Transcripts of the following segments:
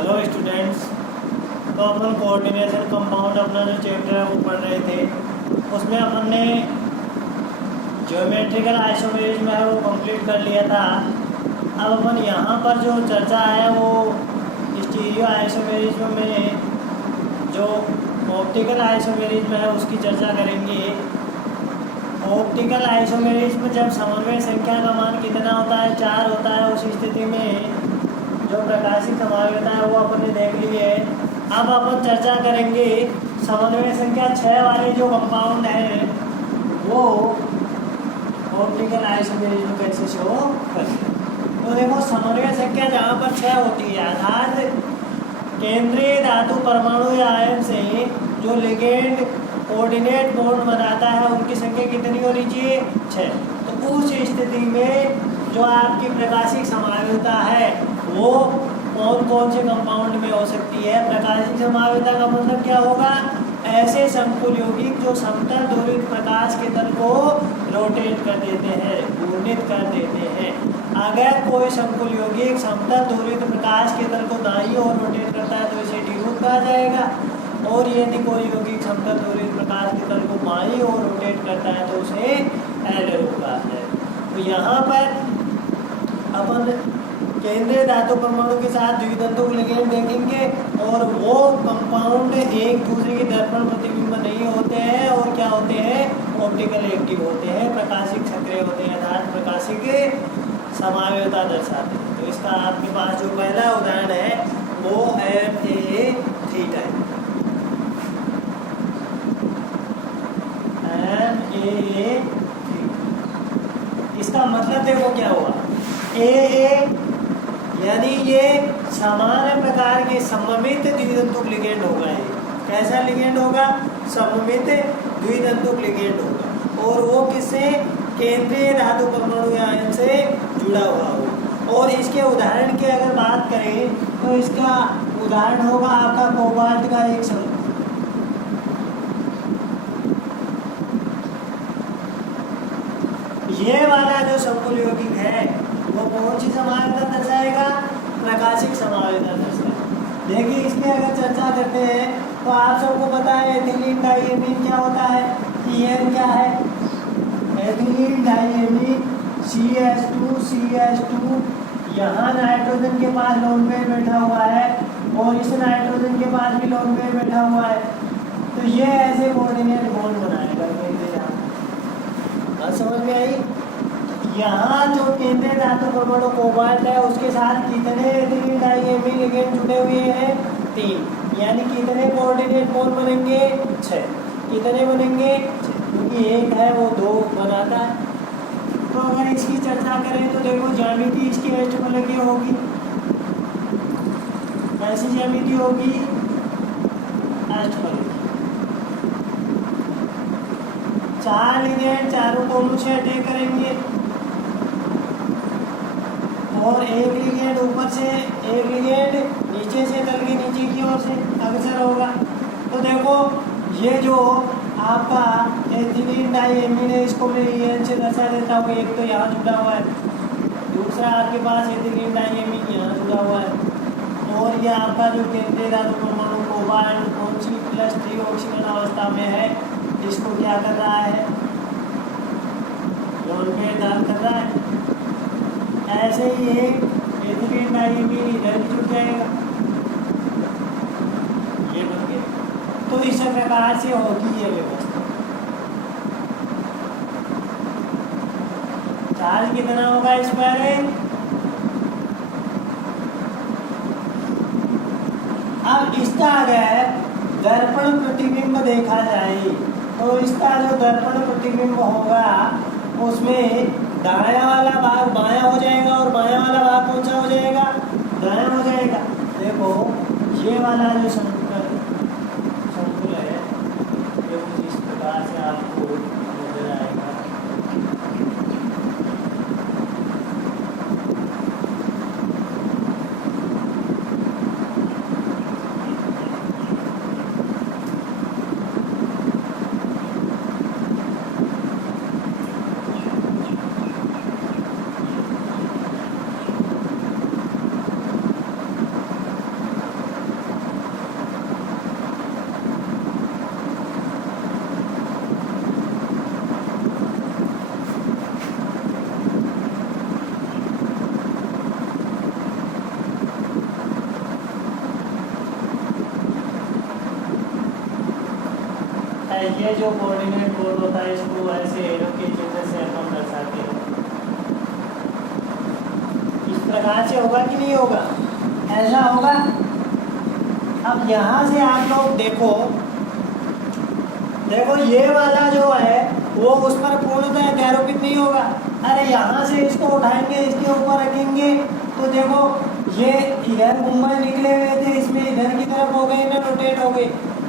Hello students. तो अपन coordination compound अपना जो चैप्टर है वो पढ़ रहे थे, उसमें अपन ने ज्योमेट्रिकल आइसोमेरिज्म है वो कंप्लीट कर लिया था। अब अपन यहाँ पर जो चर्चा है वो स्टीरियो आइसोमेरिज्म में जो ऑप्टिकल आइसोमेरिज्म है उसकी चर्चा करेंगे। ऑप्टिकल आइसोमेरिज्म जब समन्वय संख्या का मान कितना होता है, 4 होता है, उस स्थिति में जो प्रकाशिक समावेशता है वो अपन ने देख ली है। अब अपन चर्चा करेंगे समन्वय संख्या 6 वाले जो कंपाउंड है वो ऑप्टिकल आइसोमेरिज्म कैसे शो करते हैं। तो देखो, समन्वय संख्या जहाँ पर 6 होती है अर्थात केंद्रीय धातु परमाणु या आयन से जो लिगेंड कोऑर्डिनेट बॉन्ड बनाता है उनकी संख्या कितनी होनी चाहिए, 6। तो उस स्थिति में जो आपकी प्रकाशिक समावेशता है वो कौन कौन से कंपाउंड में हो सकती है। प्रकाशिक समावेशता का मतलब क्या होगा, ऐसे संकुल यौगिक जो समतल ध्रुवित प्रकाश के तल को रोटेट कर देते हैं, घूर्णित कर देते हैं। अगर कोई संकुल यौगिक समतल ध्रुवित प्रकाश के तल को दाईं ओर रोटेट करता है तो इसे डी रूप कहा जाएगा, और यदि कोई यौगिक समतल ध्रुवित प्रकाश के तल को बाईं ओर रोटेट करता है तो उसे एल रूप कहा जाएगा। तो यहाँ पर अपन केंद्रीय धातु परमाणु के साथ द्वितंतुक लिगेंड देखेंगे और वो कंपाउंड एक दूसरे के दर्पण प्रतिबिंब नहीं होते हैं और क्या होते हैं, ऑप्टिकल एक्टिव होते हैं, प्रकाशिक सक्रिय होते हैं, अर्थात प्रकाशिक समावेशता दर्शाते हैं। तो इसका आपके पास जो पहला उदाहरण है वो MA3 है। MA3 इसका मतलब देखो क्या हुआ, AA यानी ये समान प्रकार के सममित द्वितंतुक लिगेंड होगा। ये कैसा लिगेंड होगा, सममित द्वितंतुक लिगेंड होगा, और वो किससे, केंद्रीय धातु परमाणु आयन से जुड़ा हुआ होगा। और इसके उदाहरण की अगर बात करें तो इसका उदाहरण होगा आपका कोबाल्ट का एक समूह। ये वाला जो संकुल यौगिक है वो कौन सी समावेशता दर्शाएगा, प्रकाशिक समावेशता दर्शाएगा। देखिए, इसमें अगर चर्चा करते हैं तो आप सबको पता है एथिलीन डाइएमीन क्या होता है, EN क्या है, एथिलीन डाइएमीन CH2 यहाँ नाइट्रोजन के पास लोन पेयर बैठा हुआ है और इस नाइट्रोजन के पास भी लोन पेयर बैठा हुआ है। तो ये ऐसे कोऑर्डिनेट बॉन्ड बनाएगा। बात समझ में आई। यहाँ जो केंद्रीय धातु परमाणु कोबाल्ट है उसके साथ कितने एथिलीन डाइएमीन लिगेंड जुड़े हुए हैं, 3। यानी कितने कोऑर्डिनेट बॉन्ड बनेंगे, 6। कितने बनेंगे, 6, क्योंकि एक है वो 2 बनाता है। तो अगर इसकी चर्चा करें तो देखो, ज्यामिति इसकी अष्टफलकीय होगी। कैसी ज्यामिति होगी, अष्टफलकीय। 4 लिगेंड चारों कोनों से अटैक करेंगे और एक लिगेंड ऊपर से, एक लिगेंड नीचे से, तल के नीचे की ओर से अग्रसर होगा। तो देखो, ये जो आपका एथिलीन डाइएमीन है इसको मैं EN से दर्शा देता हूँ। एक तो यहाँ जुड़ा हुआ है, दूसरा आपके पास एथिलीन डाइएमीन यहाँ जुड़ा हुआ है, और यह आपका जो केंद्रीय धातु परमाणु कोबाल्ट कौन सी +3 ऑक्सीजन अवस्था में है, इसको क्या कर रहा है, लोन पेयर दान कर रहा है। ऐसे ही एक एथिलीन डाइएमीन इधर भी जुड़ जाएगा, ये बन गया। तो इस प्रकार से होगी ये व्यवस्था। चार्ज कितना होगा इस पर, अब इसका अगर दर्पण प्रतिबिंब देखा जाए तो इसका जो दर्पण प्रतिबिंब होगा उसमें दायां वाला भाग बायां हो जाएगा और बायां वाला भाग कौन सा हो जाएगा, दायां हो जाएगा। देखो, ये वाला जो संकुल है ये कुछ इस प्रकार से आपको नजर आएगा। ये जो कोऑर्डिनेट कोड होता है इसको ऐसे एरो के चिन्ह से हम दर्शाते हैं। इस प्रकार से होगा कि नहीं होगा, ऐसा होगा। अब यहाँ से आप लोग देखो ये वाला जो है वो उस पर पूर्णतः आरोपित नहीं होगा। अरे यहाँ से इसको उठाएंगे, इसके ऊपर रखेंगे तो देखो ये इधर मुंबई निकले हुए थे, इसमें इधर की तरफ हो गए ना, रोटेट हो गए,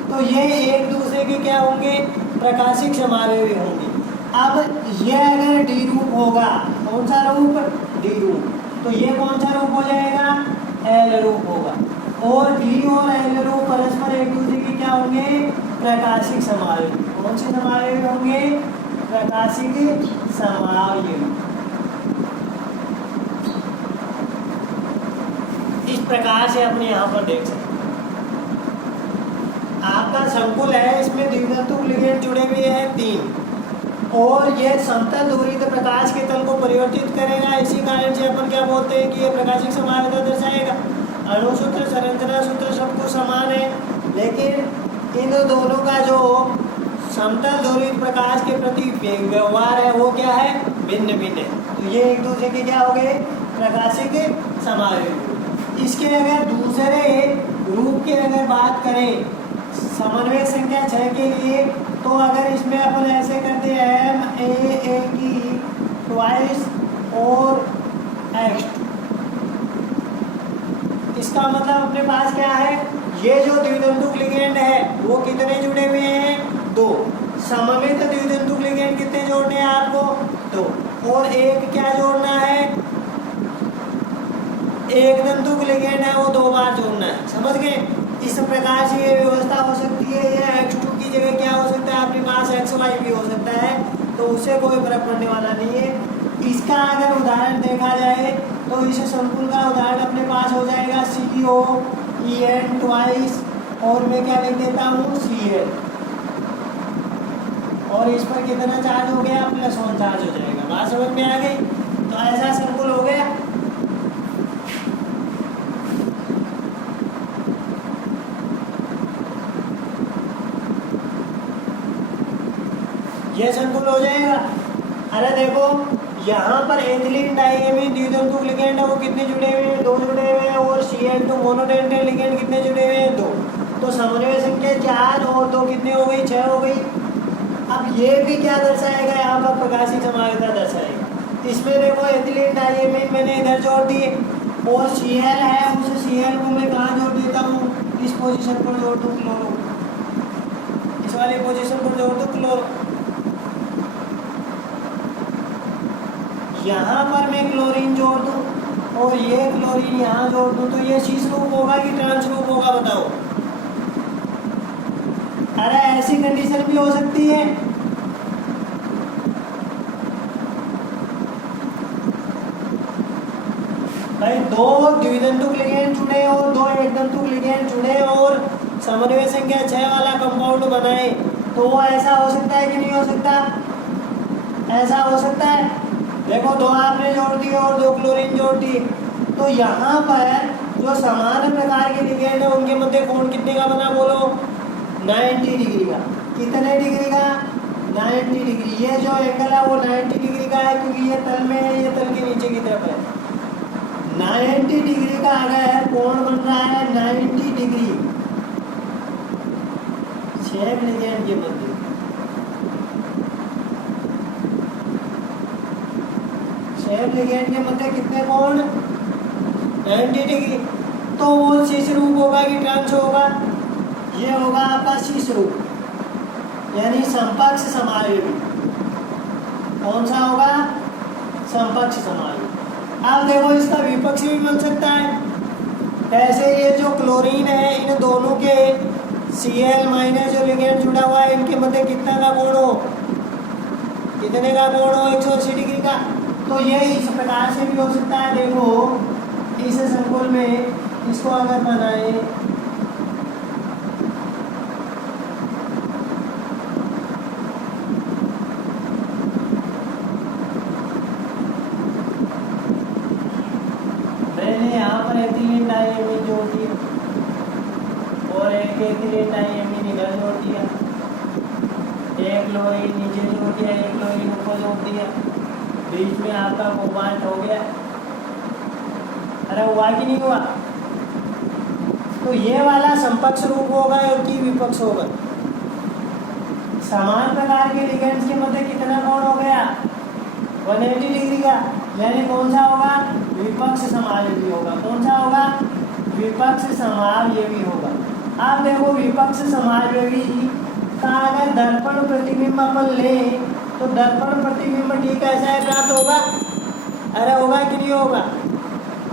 तो ये एक दूसरे के क्या होंगे, प्रकाशिक समावेशी होंगे। अब ये अगर डी रूप होगा, कौन सा रूप, डी रूप, तो ये कौन सा रूप हो जाएगा, एल रूप होगा। और डी और एल रूप परस्पर एक दूसरे के क्या होंगे, प्रकाशिक समावेशी। कौन से समावेशी होंगे, प्रकाशिक समावेशी। इस प्रकार से अपने यहाँ पर देख सकते हैं। आपका संकुल है, इसमें द्वितंतुक लिगेंड जुड़े हुए हैं 3, और ये समतल दूरी के प्रकाश के तल को परिवर्तित करेगा। इसी कारण से अपन क्या बोलते हैं कि ये प्रकाशिक समावेशिता दर्शाएगा। अणुसूत्र, संरचना सूत्र सब कुछ समान है, लेकिन इन दोनों का जो समतल दूरी प्रकाश के प्रति व्यवहार है वो क्या है, भिन्न भिन्न है। तो ये एक दूसरे के क्या हो गए, प्रकाशिक समावेशी। इसके अगर दूसरे रूप की अगर बात करें समन्वय संख्या 6 के लिए, तो अगर इसमें अपन ऐसे करते हैं MAA की ट्वाइस और X2, इसका मतलब अपने पास क्या है, ये जो द्वितंतुक लिगेंड है वो कितने जुड़े हुए हैं, 2। सममित द्वितंतुक लिगेंड कितने जोड़ने हैं आपको, 2। और एक क्या जोड़ना है, एक तंतुक लिगेंड है वो 2 बार जोड़ना है। समझ गए। इस प्रकार से ये व्यवस्था हो सकती है। ये X2 की जगह क्या हो सकता है, आपके पास XY भी हो सकता है, तो उससे कोई फर्क पड़ने वाला नहीं है। इसका अगर उदाहरण देखा जाए तो इस संकुल का उदाहरण अपने पास हो जाएगा COEN ट्वाइस, और मैं क्या लिख देता हूँ Cl, और इस पर कितना चार्ज हो गया, +1 चार्ज हो जाएगा। बात समझ में आ गई। तो ऐसा संकुल हो गया। ये संकुल हो जाएगा। अरे देखो यहाँ पर एथिलीन डाइएमीन द्वितंतुक लिगेंड है वो कितने जुड़े हुए हैं, 2 जुड़े हुए हैं। और Cl2 मोनोडेंटेट लिगेंड कितने जुड़े हुए हैं, 2। तो समन्वय संख्या 4 और 2 कितने हो गई, 6 हो गई। अब ये भी क्या दर्शाएगा, यहाँ पर प्रकाशिक समावेशिता दर्शाएगा। इसमें देखो एथिलीन डाइएमीन मैंने इधर जोड़ दिए, और Cl है उस Cl को मैं कहाँ जोड़ देता हूँ, इस पोजिशन पर जोड़ दूँ क्लोरो, इस वाली पोजिशन पर जोड़ दूँ क्लोरो। यहाँ पर मैं क्लोरीन जोड़ दूँ और ये क्लोरीन यहाँ जोड़ दूँ, तो ये शीश रूप होगा कि ट्रांस रूप होगा, बताओ। अरे ऐसी कंडीशन भी हो सकती है। भाई 2 द्वितंतुक लिगेंड जुड़े और 2 एकतंतुक लिगेंड जुड़े और समन्वय संख्या 6 वाला कंपाउंड बनाए, तो वो ऐसा हो सकता है कि नहीं हो सकता, ऐसा हो सकता है। देखो 2 आपने जोड़ दिए और 2 क्लोरीन जोड़ दिए, तो यहाँ पर जो समान प्रकार के लिगेंड है उनके मध्य कोण कितने का बना, बोलो, 90 डिग्री का। कितने डिग्री का, 90 डिग्री। ये जो एंगल है वो 90 डिग्री का है, क्योंकि ये तल में है, ये तल के नीचे की तरफ है। 90 डिग्री का अगर कोण बन रहा है 90 डिग्री 6 लिगेंड के मध्य, लिगेंड के मध्य कितने कोण, 90 डिग्री। तो वो शीश रूप होगा कि ट्रांस होगा, ये होगा आपका शीश रूप, यानी समपक्ष समावेशी। कौन सा होगा, समपक्ष समावेशी। अब देखो इसका विपक्षी भी बन सकता है। ऐसे ये जो क्लोरीन है इन दोनों के Cl- जो लिगेंड जुड़ा हुआ है इनके मध्य कितना का कोण हो, कितने का कोण हो, 180 डिग्री का। तो ये इस प्रकार से भी हो सकता है। देखो इस संकुल में इसको अगर बनाए, मैंने यहाँ पर एथिलीन डाइएमीन जोड़ दिया और एक एथिलीन डाइएमीन इधर जोड़ दिया, एक क्लोरीन नीचे जोड़ दिया, एक क्लोरीन ऊपर जोड़ दिया, बीच में आपका कोबाल्ट हो गया। अरे हुआ कि नहीं हुआ? तो ये वाला समपक्ष रूप होगा और की विपक्ष होगा। समान प्रकार के लिगेंड्स के मध्य कितना कोण हो गया? 180 डिग्री का, यानी कौन सा होगा? विपक्ष समावयवी होगा। कौन सा होगा? विपक्ष समावयवी होगा। अब देखो विपक्ष समावयवी का अगर दर्पण प्रतिबिंब अपन ले तो दर्पण प्रतिबिंब ठीक ऐसा ही प्राप्त होगा। अरे होगा कि नहीं होगा?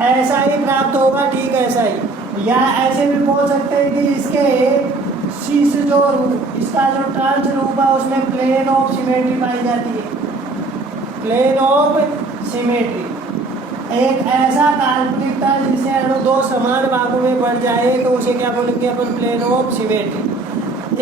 ऐसा ही प्राप्त होगा, ठीक ऐसा ही। या ऐसे भी बोल सकते हैं कि इसके शीर्ष जो इसका जो ट्रांस रूप है उसमें प्लेन ऑफ सिमेट्री पाई जाती है। प्लेन ऑफ सिमेट्री एक ऐसा काल्पनिक तल जिसे अणु दो समान भागों में बढ़ जाए तो उसे क्या बोलेंगे अपन? Plane of symmetry.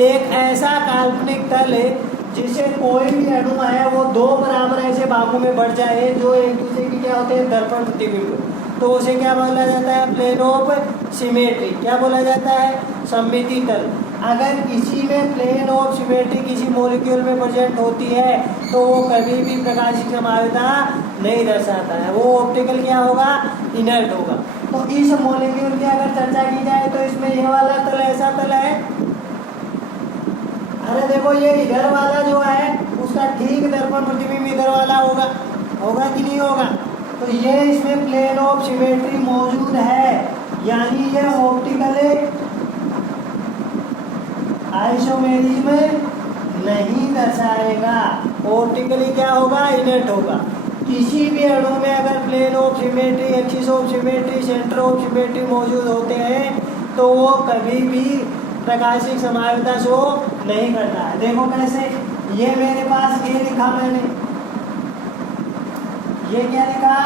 एक ऐसा काल्पनिक तल है जिसे कोई भी अणु है वो दो बराबर ऐसे भागों में बढ़ जाए जो एक दूसरे की क्या होते हैं? दर्पण प्रतिबिंब, तो उसे क्या बोला जाता है? Plane of symmetry. क्या बोला जाता है? सममिति तल। अगर किसी में प्लेन ऑफ सिमेट्री किसी मॉलिक्यूल में प्रेजेंट होती है तो वो कभी भी प्रकाशिक समावयवता नहीं दर्शाता है, वो ऑप्टिकल क्या होगा? इनर्ट होगा। तो इस मॉलिक्यूल की अगर चर्चा की जाए तो इसमें ये वाला तल ऐसा तल है। अरे देखो ये इधर वाला जो है उसका ठीक दर्पण प्रतिबिंब इधर वाला होगा। होगा कि नहीं होगा? तो ये इसमें प्लेन ऑफ सिमेट्री मौजूद है, यानी ये ऑप्टिकल आइसोमेरिज्म नहीं दर्शाएगा। ऑप्टिकली क्या होगा? इनर्ट होगा। किसी भी अणु में अगर plane of symmetry, axis of symmetry, centre of symmetry मौजूद होते हैं तो वो कभी भी प्रकाशिक समावयवता शो नहीं करता है। देखो कैसे, ये मेरे पास ये लिखा मैंने, ये क्या लिखा?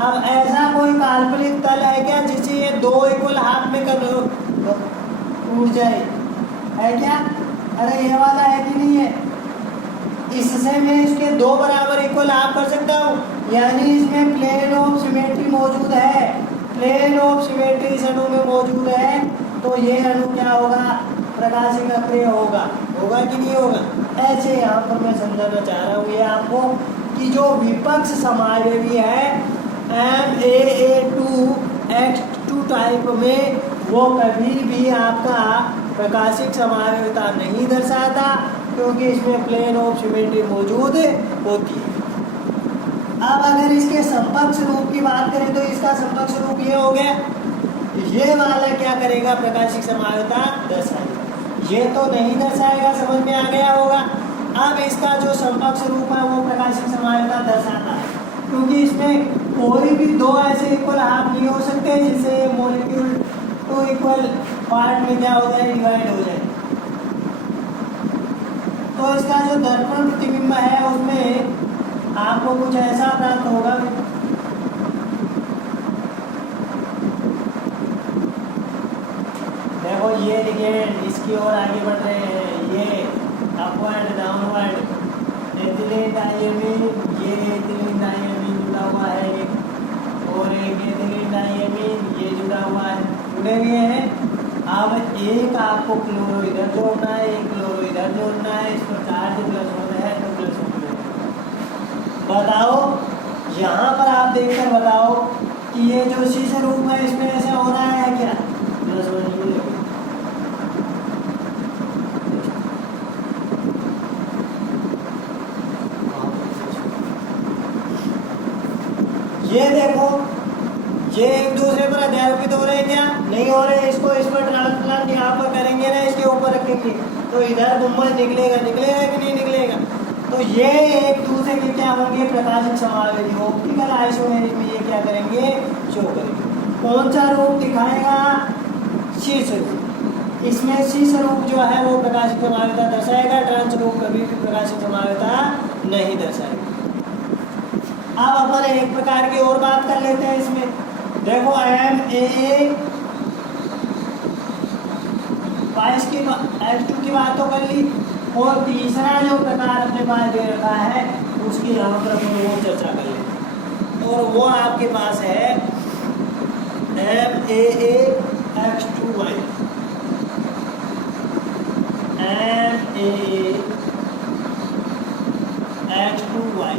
अब ऐसा कोई काल्पनिक तल है क्या जिसे ये दो इक्वल हाफ में कर टूट जाए? है क्या? अरे ये वाला है कि नहीं है? इससे मैं इसके दो बराबर इक्वल हाफ कर सकता हूँ, यानी इसमें प्लेन ऑफ सिमेट्री मौजूद है। प्लेन ऑफ सिमेट्री इस अणु में मौजूद है तो ये अणु क्या होगा? प्रकाशिक अक्रिय होगा। होगा कि नहीं होगा? ऐसे यहाँ पर मैं समझाना चाह रहा हूँ ये आपको कि जो विपक्ष समावयवी है MAA2X2 टाइप में वो कभी भी आपका प्रकाशिक समावयवता नहीं दर्शाता क्योंकि इसमें प्लेन ऑफ सिमेट्री मौजूद होती है। अब अगर इसके समकक्ष रूप की बात करें तो इसका समकक्ष रूप ये हो गया। ये वाला क्या करेगा? प्रकाशिक समावयवता दर्शाएगा। ये तो नहीं दर्शाएगा, समझ में आ गया होगा। अब इसका जो समकक्ष रूप है वो प्रकाशिक समावयवता दर्शाता है क्योंकि इसमें कोई भी दो ऐसे इक्वल हाफ नहीं हो सकते जिससे मॉलिक्यूल टू इक्वल पार्ट में क्या हो जाए? डिवाइड हो जाए। तो इसका जो दर्पण प्रतिबिंब है उसमें आपको कुछ ऐसा प्राप्त होगा। देखो ये लिगेंड इसकी ओर आगे बढ़ रहे हैं, ये अपवर्ड डाउनवर्ड, एथिलीन डाइएमीन, ये एथिलीन डाइएमीन जुड़ा हुआ है एक, और एक एथिलीन डाइएमीन ये जुड़ा हुआ है, जुड़े हुए हैं। अब एक आपको क्लोरो इधर जोड़ना है, एक क्लोरो इधर जोड़ना है, इस पर चार्ज प्लस होना है तो प्लस होना है। बताओ यहाँ पर आप देखकर बताओ कि ये जो शीश रूप है इसमें ऐसे हो रहा है क्या? प्लस होने की जरूरत। ये देखो ये एक दूसरे पर अध्यारोपित हो रहे हैं क्या? नहीं हो रहे। इसको इस पर ट्रांसप्लांट यहाँ पर करेंगे ना, इसके ऊपर रखेंगे तो इधर गुम्बद निकलेगा। निकलेगा कि नहीं निकलेगा? तो ये एक दूसरे के क्या होंगे? प्रकाशिक समावयवी। ऑप्टिकल आइसोमेरिज्म में ये क्या करेंगे? शो करेंगे। कौन सा रूप दिखाएगा? शीर्ष रूप। इसमें शीर्ष रूप जो है वो प्रकाशिक समावयवता दर्शाएगा, ट्रांस रूप कभी भी प्रकाशिक समावयवता नहीं दर्शाएगा। अब अपन एक प्रकार की और बात कर लेते हैं इसमें। देखो MAA2 की बात तो कर ली, और तीसरा जो प्रकार अपने पास दे रखा है उसकी यहाँ पर अपन वो चर्चा कर लेते, और वो आपके पास है MAAX2Y। H2Y।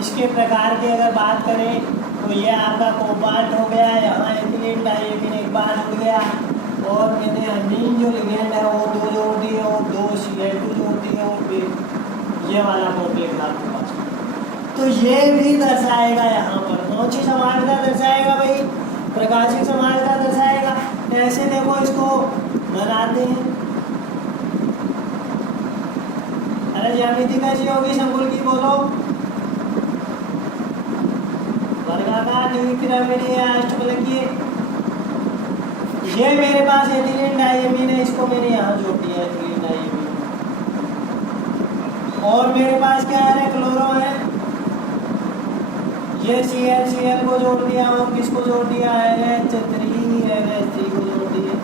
इसके प्रकार की अगर बात करें तो ये आपका कोबाल्ट हो गया, यहाँ एथिलीन डाइएमीन एक बार जुड़ गया, और मैंने अमीन जो लिगेंड है वो 2 जोड़ दिए और 2 Cl2 जोड़ दिए, और फिर ये वाला कॉम्प्लेक्स आपके पास। तो ये भी दर्शाएगा यहाँ पर कौन सी समानता दर्शाएगा भाई, प्रकाशिक समानता दर्शाएगा। ऐसे देखो इसको बनाते हैं। अरे ज्यामिति कैसी होगी संकुल की बोलो, वर्गाकार द्विपिरामिडीय अष्टफलकीय। ये मेरे पास एथिलीन डाइएमीन है, इसको मैंने यहाँ जोड़ दिया एथिलीन डाइएमीन, और मेरे पास क्या है क्लोरो है, ये Cl को जोड़ दिया और किसको जोड़ दिया NH3 को जोड़ दिया।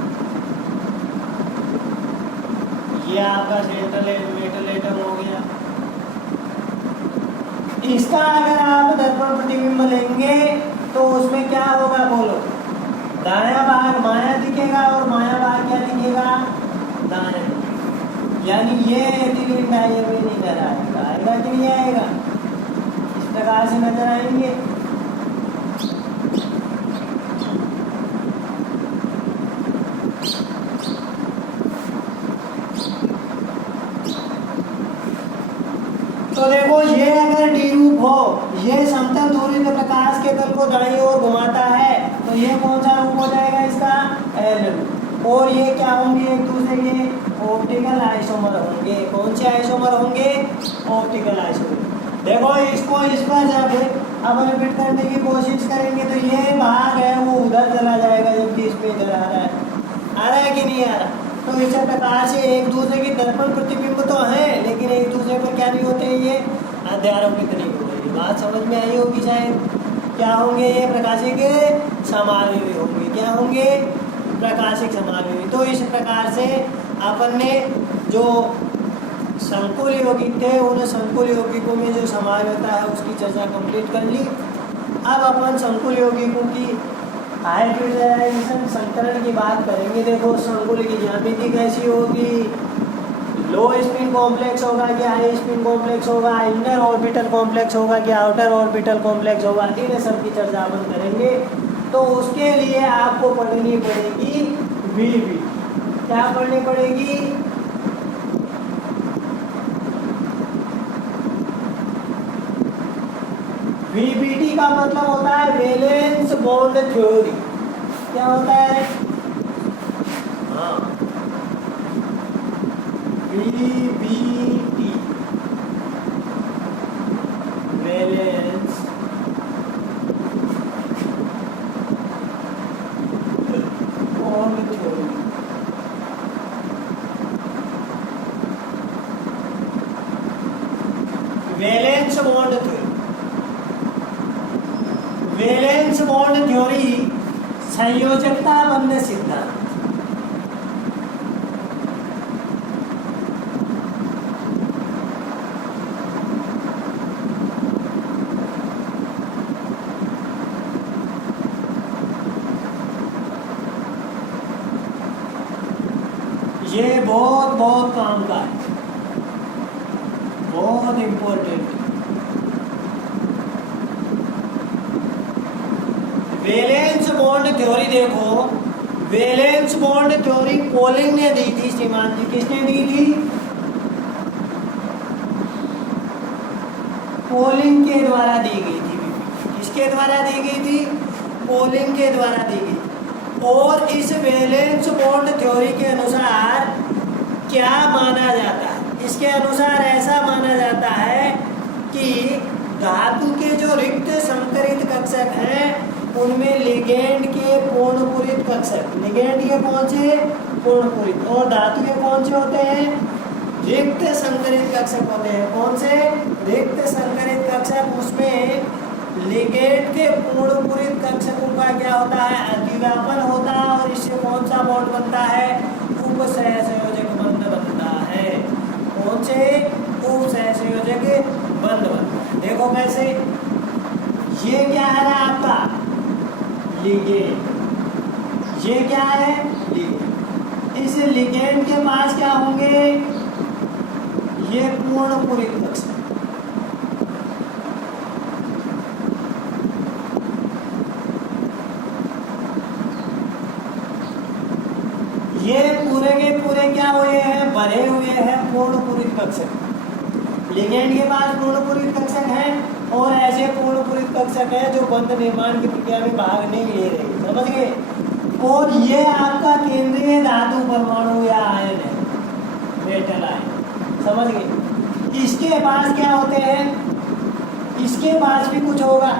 ये आपका सेंट्रल मेटल एटम हो गया। इसका अगर आप दर्पण प्रतिबिंब लेंगे तो उसमें क्या होगा बोलो, दाया भाग माया दिखेगा और माया भाग क्या दिखेगा, दाया। यानी ये एथिलीन डाइएमीन इधर आएगा, आएगा कि नहीं आएगा, इस प्रकार से नजर आएंगे। तो देखो ये अगर डी रूप हो, ये समतल दूरी में प्रकाश के तल को दाईं ओर घुमाता है, तो ये कौन सा रूप हो जाएगा इसका, एल रूप। और ये क्या होंगे एक दूसरे के ऑप्टिकल आइसोमर होंगे। कौन से आइसोमर होंगे, ऑप्टिकल आइसोमर। देखो इसको इस पर जब अब रिपीट करने की कोशिश करेंगे तो ये भाग है वो उधर चला जाएगा, जबकि इसमें इधर आ रहा है कि नहीं आ रहा। तो इस प्रकार से एक दूसरे की दर्पण प्रतिबिंब तो है, लेकिन एक दूसरे पर क्या नहीं होते, ये अध्यारोपित नहीं होते। बात समझ में आई होगी शायद। क्या होंगे ये, प्रकाशिक समावयवी होंगे। क्या होंगे, प्रकाशिक समावयवी। तो इस प्रकार से अपन ने जो संकुल यौगिक थे उन संकुल यौगिकों में जो समावयता है उसकी चर्चा कंप्लीट कर ली। अब अपन संकुल यौगिकों की हाइब्रिडाइजेशन संकरण की बात करेंगे। देखो संकुल की ज्यामिति कैसी होगी, लो स्पिन कॉम्प्लेक्स होगा कि हाई स्पिन कॉम्प्लेक्स होगा, इनर ऑर्बिटल कॉम्प्लेक्स होगा कि आउटर ऑर्बिटल कॉम्प्लेक्स होगा, इन सब की चर्चा अपन करेंगे। तो उसके लिए आपको पढ़नी पड़ेगी वीबी। क्या पढ़नी पड़ेगी, वीबीटी का मतलब होता है वैलेंस बॉन्ड थ्योरी। क्या होता है, हाँ, VBT valence bond theory. Valence bond theory, valence bond theory संयोजकता बंध सिद्धांत। ये बहुत बहुत काम का है, बहुत इंपॉर्टेंट। वैलेंस बॉन्ड थ्योरी देखो, वैलेंस बॉन्ड थ्योरी पोलिंग ने दी थी श्रीमान जी। किसने दी थी, पोलिंग के द्वारा दी गई थी। किसके द्वारा दी गई थी, पोलिंग के द्वारा दी गई। और इस वैलेंस बॉन्ड थ्योरी के अनुसार क्या माना जाता है, इसके अनुसार ऐसा माना जाता है कि धातु के जो रिक्त संकरित कक्षक हैं उनमें लिगेंड के पूर्णपूरित कक्षक, लिगेंड के कौन से, पूर्णपूरित, और धातु के कौन से होते हैं, रिक्त संकरित कक्षक होते हैं। कौन से, रिक्त संकरित कक्षक। उसमें लिगेंड के पूर्णपूरित कक्षकों का क्या होता है, अतिव्यापन होता है, और इससे कौन सा बॉन्ड बनता है, उपसहसंयोजक बंध बनता है। कौन से, उपसहसंयोजक बंध बनता है। देखो कैसे, ये क्या है ना आपका लिगेंड, ये क्या है लिगेंड। इस लिगेंड के पास क्या होंगे, ये पूर्ण पूरित कक्षक। ये पूरे के पूरे क्या हुए हैं, भरे हुए हैं पूर्ण पूरित कक्षक। लिगेंड के पास पूर्ण पूरित कक्षक है और ऐसे पूर्ण पूरित कक्षक है जो बंध निर्माण की प्रक्रिया में भाग नहीं ले रहे, समझ गए। और ये आपका केंद्रीय धातु परमाणु या आयन है, मेटल आयन, समझ गए। इसके पास क्या होते हैं, इसके पास भी कुछ होगा।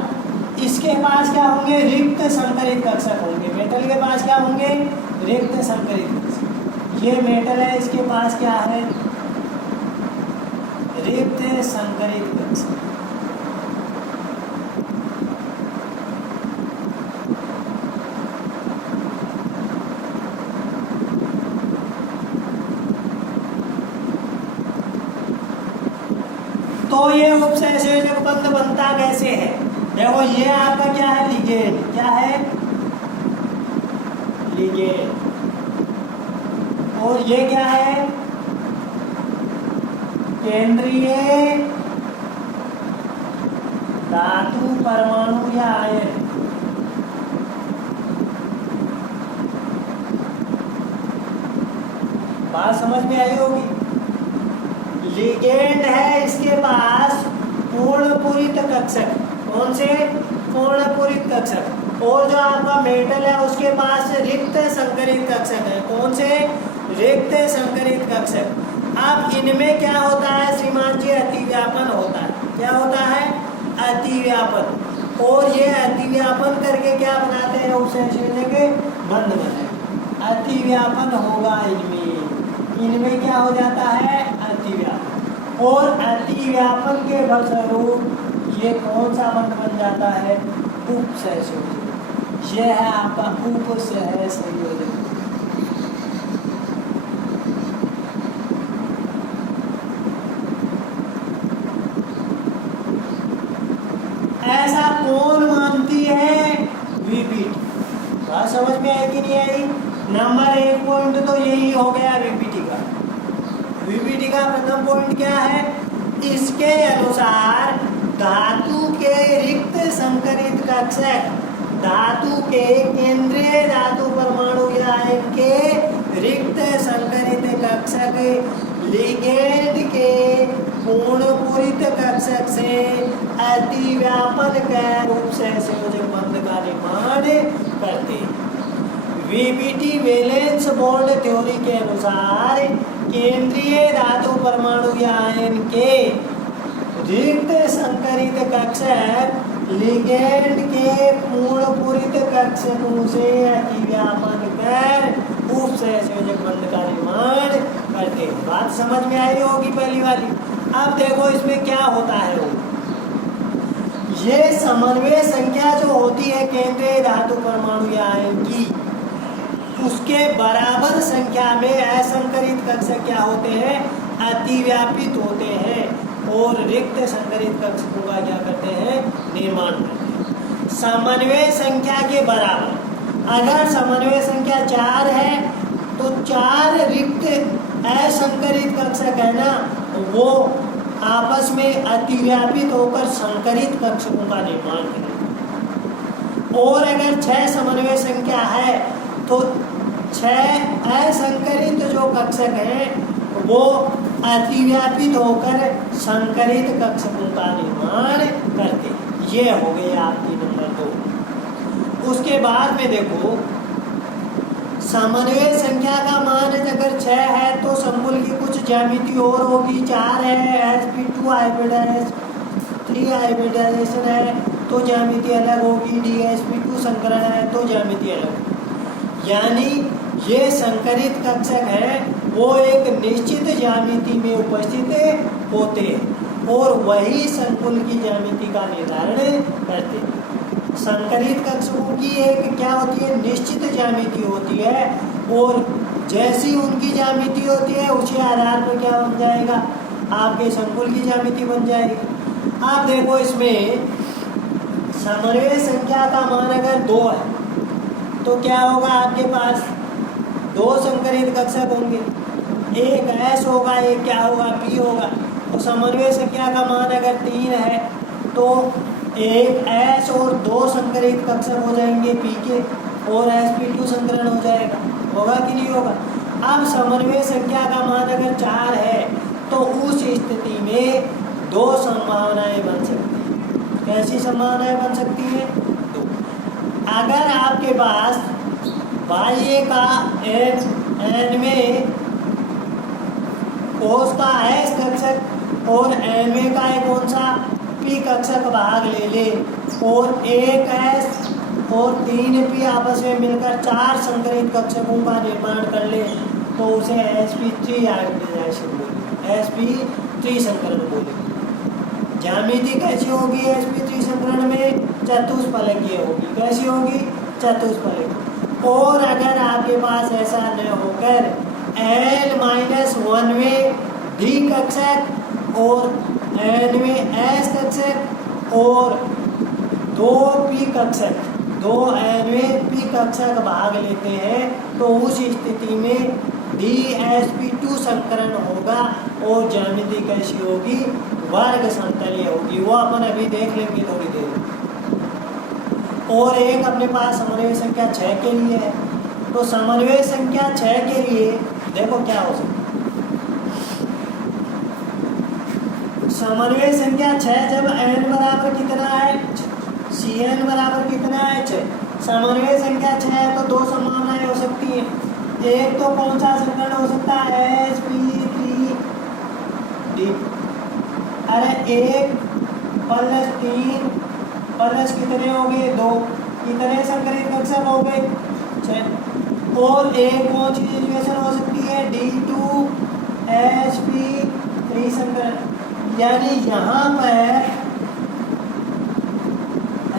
इसके पास क्या होंगे, रिक्त संकरित कक्षक होंगे। मेटल के पास क्या होंगे, रिक्त संकरित कक्षक। ये मेटल है, इसके पास क्या है, रिक्त संकरित कक्षक। तो ये उपसहसंयोजक बंध बनता कैसे है, देखो ये आपका क्या है, लिगेंड, क्या है, लिगेंड। और ये क्या है, केंद्रीय धातु परमाणु या आयन। बात समझ में आई होगी। लिगेंड है, इसके पास पूर्ण पूरित कक्षक, कौन से, पूर्ण पूरित कक्षक। और जो आपका मेटल है उसके पास रिक्त संकरित कक्षक है, कौन से, रिक्त संकरित कक्षक। अब इनमें क्या होता है श्रीमान जी, अतिव्यापन होता है। क्या होता है, अतिव्यापन। और ये अतिव्यापन करके क्या बनाते हैं, उपसहसंयोजक बंध बनाए। अतिव्यापन होगा इनमें क्या हो जाता है, अतिव्यापन। और अतिव्यापन के फलस्वरूप ये कौन सा बंध बन जाता है, उपसहसंयोजक। यह है आपका उपसहसंयोजक। ऐसा कौन मानती है, वीपीटी। बात समझ में आई कि नहीं आई। नंबर 1 पॉइंट तो यही हो गया वीपीटी का। वीपीटी का प्रथम पॉइंट क्या है, इसके अनुसार धातु के रिक्त संकरित कक्षक, धातु के केंद्रीय धातु परमाणु या आयन के रिक्त संकरित कक्षक लिगेंड के पूर्ण पूरित कक्षक से अतिव्यापन कर उपसहसंयोजक बंध का निर्माण करते हैं। वीपीटी वैलेंस बॉन्ड थ्योरी के अनुसार केंद्रीय धातु परमाणु या आयन के रिक्त संकरित कक्षक लिगेंड के पूर्ण पूरित कक्षकों से अतिव्यापन कर उपसहसंयोजक बंध का निर्माण करते हैं। बात समझ में आई होगी पहली वाली। अब देखो इसमें क्या होता है, वो ये समन्वय संख्या जो होती है केंद्रीय धातु परमाणु या आयन की, उसके बराबर संख्या में असंकरित कक्षक क्या होते हैं, अतिव्यापित होते हैं और रिक्त संकरित कक्षकों का क्या करते हैं, निर्माण करते हैं। समन्वय संख्या के बराबर, अगर समन्वय संख्या 4 है तो 4 रिक्त असंकरित कक्षक है ना, वो आपस में अतिव्यापित होकर संकरित कक्षकों का निर्माण करेंगे। और अगर 6 समन्वय संख्या है तो 6 असंकरित जो कक्षक हैं वो अतिव्यापित होकर संकरित कक्षकों का निर्माण करते हैं। ये हो गई आपकी नंबर 2। उसके बाद में देखो समन्वय संख्या का मान अगर 6 है तो संकुल की कुछ ज्यामिति और होगी। 4 है, sp2 हाइब्रिडाइजेशन, 3 हाइब्रिडाइजेशन है तो ज्यामिति अलग होगी, dsp2 संकरण है तो ज्यामिति अलग होगी। यानी ये संकरित कक्षक है वो एक निश्चित ज्यामिति में उपस्थित होते हैं और वही संकुल की ज्यामिति का निर्धारण करते हैं। संकरित कक्षकों की एक क्या होती है, निश्चित ज्यामिति होती है और जैसी उनकी ज्यामिति होती है उसी आधार पर क्या बन जाएगा, आपके संकुल की ज्यामिति बन जाएगी। आप देखो इसमें समन्वय संख्या का मान अगर 2 है तो क्या होगा, आपके पास 2 संकरित कक्षक होंगे, एक S होगा, एक क्या होगा, P होगा। तो समन्वय संख्या का मान अगर 3 है तो एक S और 2 संकरित कक्षक हो जाएंगे P के, और sp2 संकरण हो जाएगा। होगा कि नहीं होगा? अब समन्वय संख्या का मान अगर 4 है तो उस स्थिति में 2 संभावनाएं बन सकती हैं। कैसी संभावनाएं बन सकती हैं? तो अगर आपके पास बाह्य का n में कोस का S कक्षक और n में का एक कौन सा P कक्षक भाग ले ले, और एक S और 3P आपस में मिलकर 4 संकरित कक्षकों का निर्माण कर ले, तो उसे sp3 आयोनाइजेशन बोलेंगे, sp3 संकरण बोलेंगे। ज्यामिति कैसी होगी sp3 संकरण में? चतुष्फलकीय होगी। कैसी होगी? चतुष्फलकीय। और अगर आपके पास ऐसा न होकर n-1 में D कक्षक और n में S कक्षक और 2P कक्षक, 2 n में P कक्षक भाग लेते हैं, तो उस स्थिति में DsP2 संकरण होगा और ज्यामिति कैसी होगी? वर्ग समतलीय होगी। वो अपन अभी देख लेंगे थोड़ी देर में। और एक अपने पास समन्वय संख्या 6 के लिए है, तो समन्वय संख्या 6 के लिए देखो क्या हो सकता है। समन्वय संख्या 6 जब n बराबर कितना है? Cn बराबर कितना है? 6। समन्वय संख्या 6 है तो 2 संभावनाएं हो सकती हैं। एक तो कौन सा संकरण हो सकता है? sp3d। अरे 1 + 3 प्लस कितने हो गए? 2। कितने संकरित कक्षक हो गए? 6। और एक कौन सी सिचुएशन हो सकती है? D2 sp3 संकरण। यानी यहाँ पर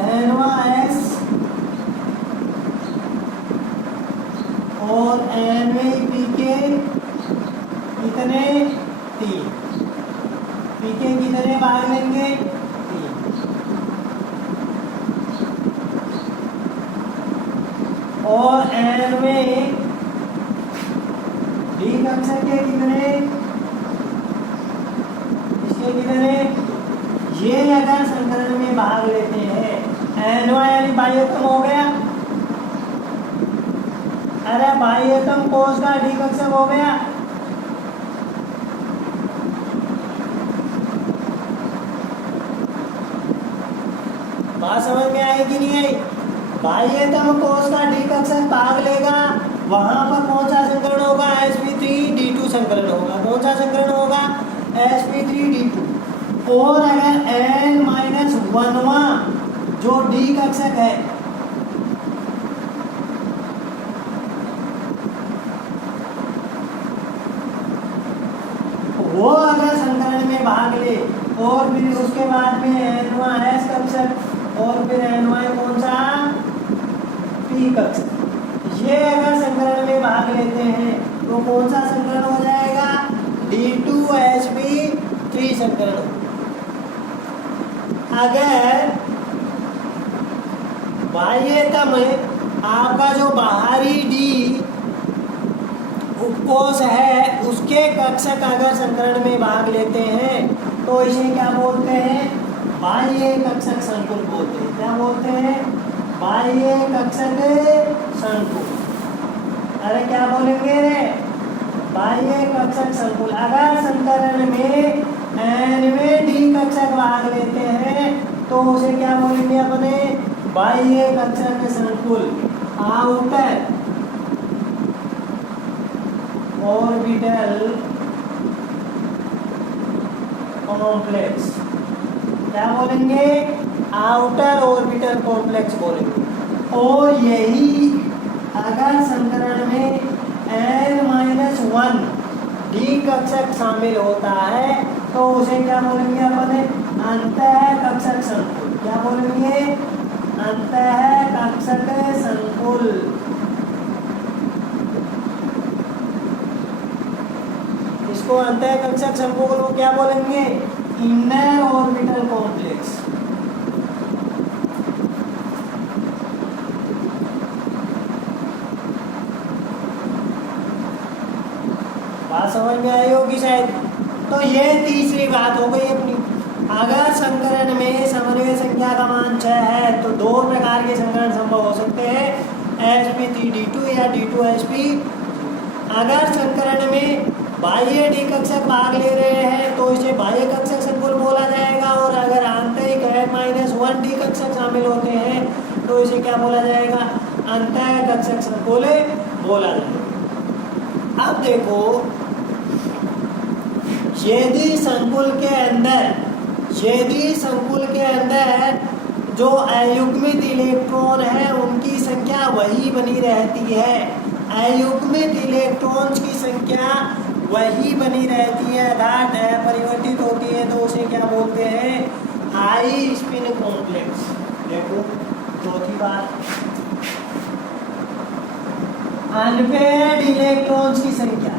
n1s और n2p के कितने? 3। p के कितने भाग लेंगे? 3। और n में D कक्षक के कितने? इसके कितने? ये अगर संकरण में भाग लेते हैं, n1 यानी बाह्यतम हो गया। अरे बाह्यतम कोश का D कक्षक हो गया। बात समझ में आई कि नहीं आई? बाह्यतम कोश का D कक्षक भाग लेगा, वहां पर कौन सा संकरण होगा? sp3d2 संकरण होगा। कौन सा संकरण होगा? sp3d2। और अगर n-1वां जो D कक्षक है, वो अगर संकरण में भाग ले और फिर उसके बाद में n1 S कक्षक और फिर n1 कौन सा? P कक्षक, ये अगर संकरण में भाग लेते हैं तो कौन सा संकरण हो जाएगा? D2 sp3 संकरण। अगर बाह्यतम आपका जो बाहरी D उपकोश है उसके कक्षक अगर संकरण में भाग लेते हैं तो इसे क्या बोलते हैं? बाह्य कक्षक संकुल बोलते हैं। क्या बोलते हैं? बाह्य कक्षक संकुल। अरे क्या बोलेंगे रे? बाह्य कक्षक संकुल। अगर संकरण में n में D कक्षक भाग लेते हैं तो उसे क्या बोलेंगे अपने? बाह्य कक्षक संकुल। Outer orbital complex. क्या बोलेंगे? आउटर ऑर्बिटल कॉम्प्लेक्स बोलेंगे। और यही अगर संकरण में n-1 D कक्षक शामिल होता है तो उसे क्या बोलेंगे अपने? अंतः कक्षक संकुल। क्या बोलेंगे? अंतः कक्षक संकुल। इसको अंतः कक्षक संकुल को क्या बोलेंगे? Inner orbital complex. बात समझ में आई होगी शायद। तो तो ये तीसरी बात हो गई अपनी। अगर संकरण में समन्वय संख्या का मान 6 है तो दो प्रकार के संकरण संभव हो सकते हैं, sp3d2 या d2sp। अगर संकरण में बाह्य डी कक्षक भाग ले रहे हैं तो इसे बाह्य कक्षक संकुल बोला जाएगा, और अगर आंतरिक n-1 डी कक्षक शामिल होते हैं तो इसे क्या बोला जाएगा, अंतः कक्षक संकुल बोला जाएगा। अब देखो, यदि संकुल के अंदर जो अयुग्मित इलेक्ट्रॉन है उनकी संख्या वही बनी रहती है, अयुग्मित इलेक्ट्रॉन्स की संख्या वही बनी रहती है, अर्थात अपरिवर्तित होती है, तो उसे क्या बोलते हैं, हाई स्पिन कॉम्प्लेक्स। देखो चौथी बात, अनपेयर्ड इलेक्ट्रॉन्स की संख्या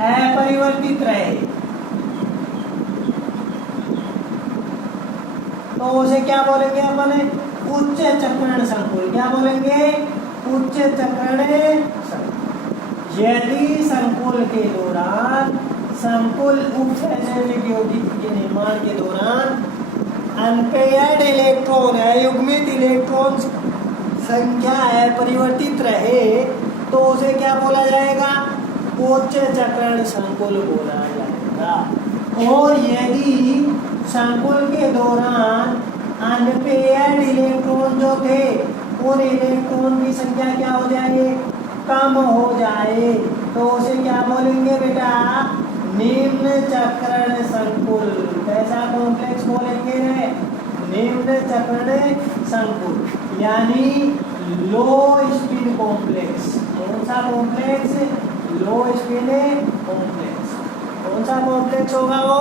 अपरिवर्तित रहे तो उसे क्या बोलेंगे अपन, उच्च चक्रण संकुल। क्या बोलेंगे, उच्च चक्रण संकुल। यदि संकुल के दौरान संकुल के निर्माण के दौरान अनपेयर्ड इलेक्ट्रॉन अयुग्मित इलेक्ट्रॉन संख्या अपरिवर्तित रहे तो उसे क्या बोला जाएगा, उच्च चक्रण संकुल बोला जाएगा। और यदि संकुल के दौरान अनपेयर्ड इलेक्ट्रॉन जो थे उन इलेक्ट्रॉन की संख्या क्या हो जाए, कम हो जाए, तो उसे क्या बोलेंगे बेटा, निम्न चक्रण संकुल। कैसा कॉम्प्लेक्स बोलेंगे, निम्न चक्रण संकुल, यानी लो स्पिन कॉम्प्लेक्स। कौन सा कॉम्प्लेक्स, लो स्पिन कॉम्प्लेक्स। कौन सा कॉम्प्लेक्स होगा वो,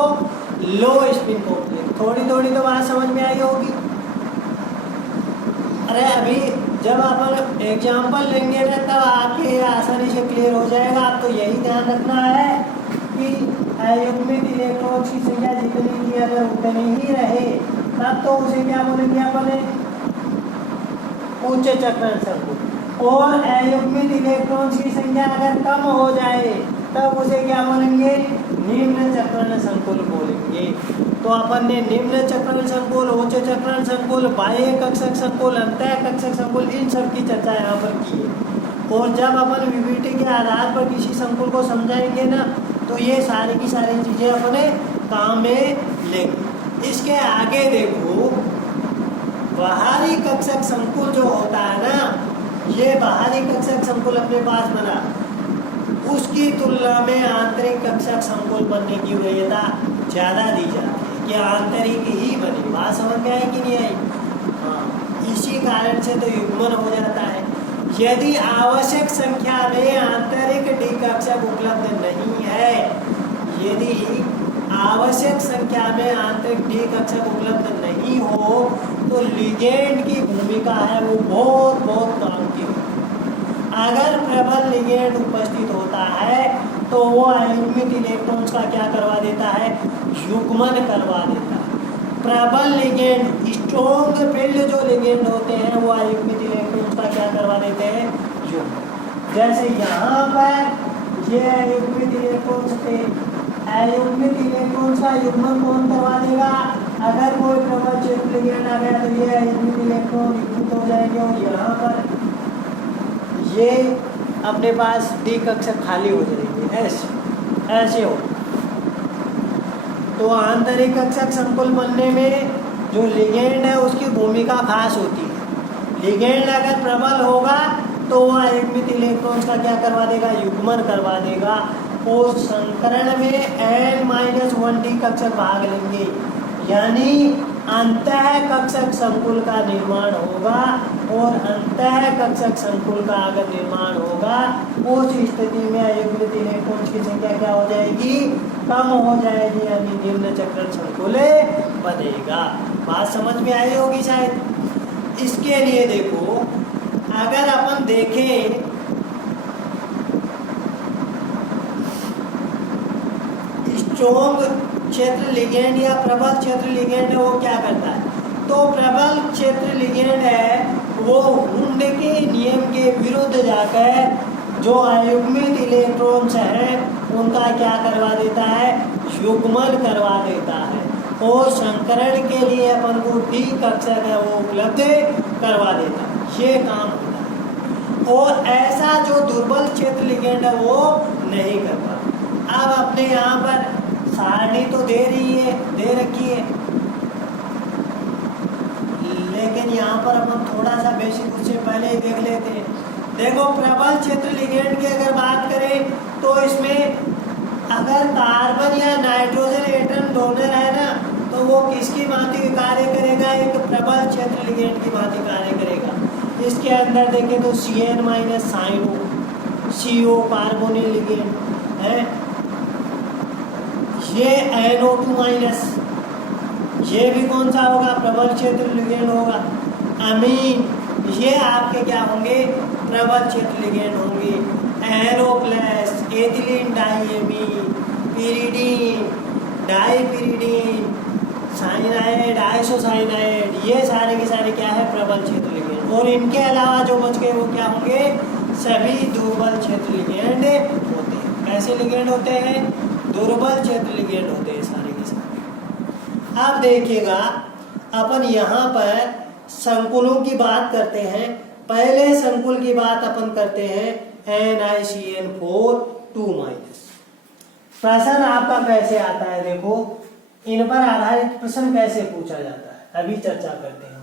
लो स्पिन कॉम्प्लेक्स। थोड़ी थोड़ी तो बात समझ में आई होगी। अरे अभी जब अपन एग्जाम्पल लेंगे ना तब आपके आसानी से क्लियर हो जाएगा। आप तो यही ध्यान रखना है कि अयुग्मित इलेक्ट्रॉन की संख्या जितनी की अगर उतनी ही रहे तब तो उसे क्या बोलेंगे अपन, उच्च चक्रण संकुल। और अयुग्मित इलेक्ट्रॉन की संख्या अगर कम हो जाए तब उसे क्या बोलेंगे, निम्न चक्रण संकुल बोलेंगे। तो अपन ने निम्न चक्रण संकुल, उच्च चक्रण संकुल, बाह्य कक्षक संकुल, अंतः कक्षक संकुल, इन सब की चर्चा यहाँ पर की है। और जब अपन वीवीटी के आधार पर किसी संकुल को समझाएंगे ना तो ये सारी की सारी चीज़ें अपने काम में लेंगे। इसके आगे देखो, बाहरी कक्षक संकुल जो होता है ना, ये बाहरी कक्षक संकुल अपने पास बना, उसकी तुलना में आंतरिक कक्षक संकुल बनने की वरीयता ज़्यादा दी जाती है कि आंतरिक ही बने। बात समझ में आई कि नहीं आई? हाँ, इसी कारण से तो युग्मन हो जाता है। यदि आवश्यक संख्या में आंतरिक डी कक्षक उपलब्ध नहीं है, यदि आवश्यक संख्या में आंतरिक डी कक्षक उपलब्ध नहीं हो तो लिगेंड की भूमिका है वो बहुत बहुत काम की होती है। अगर प्रबल लिगेंड उपस्थित होता है तो वो अयुग्मित इलेक्ट्रॉन्स का क्या करवा देता है, युग्मन करवा देता है। प्रबल लिगेंड, स्ट्रॉन्ग फील्ड जो लिगेंड होते हैं वो अयुग्मित इलेक्ट्रॉन्स का क्या करवा देते हैं, युग्मन। जैसे यहाँ पर ये अयुग्मित इलेक्ट्रॉन्स थे, अयुग्मित इलेक्ट्रॉन्स का युग्मन कौन करवा देगा, अगर कोई प्रबल क्षेत्र लिगेंड आ गया तो ये अयुग्मित इलेक्ट्रॉन युग्मित हो जाएंगे और यहाँ पर ये अपने पास डी कक्षक खाली हो जाएंगे, ऐसे हो। तो आंतरिक कक्षक संकुल बनने में जो लिगेंड है उसकी भूमिका खास होती है। लिगेंड अगर प्रबल होगा तो वह अयुग्मित इलेक्ट्रॉन्स का क्या करवा देगा, युग्मन करवा देगा। और संकरण में n-1 डी कक्षक भाग लेंगे, यानी अंतः कक्षक संकुल का निर्माण होगा। और अंतः कक्षक संकुल का अगर निर्माण होगा उस स्थिति में अयुग्मित इलेक्ट्रॉन्स की संख्या क्या हो जाएगी, कम हो जाएगी, यानी निम्न चक्रण संकुल बनेगा। बात समझ में आई होगी शायद। इसके लिए देखो, अगर अपन देखें स्ट्रॉन्ग क्षेत्र लिगेंड या प्रबल क्षेत्र लिगेंड है वो क्या करता है, तो प्रबल क्षेत्र लिगेंड है वो हुंड के नियम के विरुद्ध जाकर जो अयुग्मित इलेक्ट्रॉन्स हैं उनका क्या करवा देता है, युग्मन करवा देता है, और संकरण के लिए अपन को डी कक्षा का वो उपलब्ध करवा देता है। ये काम होता है, और ऐसा जो दुर्बल क्षेत्र लिगेंड है वो नहीं कर पाता। अब अपने यहाँ पर सारणी तो दे रखी है, लेकिन यहाँ पर अपन थोड़ा सा बेसिक उससे पहले ही देख लेते हैं। देखो प्रबल क्षेत्र लिगेंड की अगर बात करें तो इसमें अगर कार्बन या नाइट्रोजन एटम डोनर है ना, तो वो किसकी भांति कार्य करेगा, एक प्रबल क्षेत्र लिगेंड की भांति कार्य करेगा। इसके अंदर देखें तो Cn minus cyano, CO carbonyl ligand है, ये NO2 माइनस, ये भी कौन सा होगा, प्रबल क्षेत्र लिगेंड होगा। अमीन, ये आपके क्या होंगे, प्रबल क्षेत्र लिगेंड होंगे। NO plus, ethylene diamine, pyridine, dipyridine, cyanide, isocyanide, ये सारे के सारे क्या है, प्रबल क्षेत्र लिगेंड। और इनके अलावा जो बच गए वो क्या होंगे, सभी दुर्बल क्षेत्र लिगेंड होते हैं। कैसे लिगेंड होते हैं, दुर्बल क्षेत्र लिगेंड होते हैं सारे के सारे। अब देखिएगा अपन यहाँ पर संकुलों की बात करते हैं। पहले संकुल की बात अपन करते हैं NiCN4 2-। प्रश्न आपका कैसे आता है, देखो इन पर आधारित प्रश्न कैसे पूछा जाता है, अभी चर्चा करते हैं।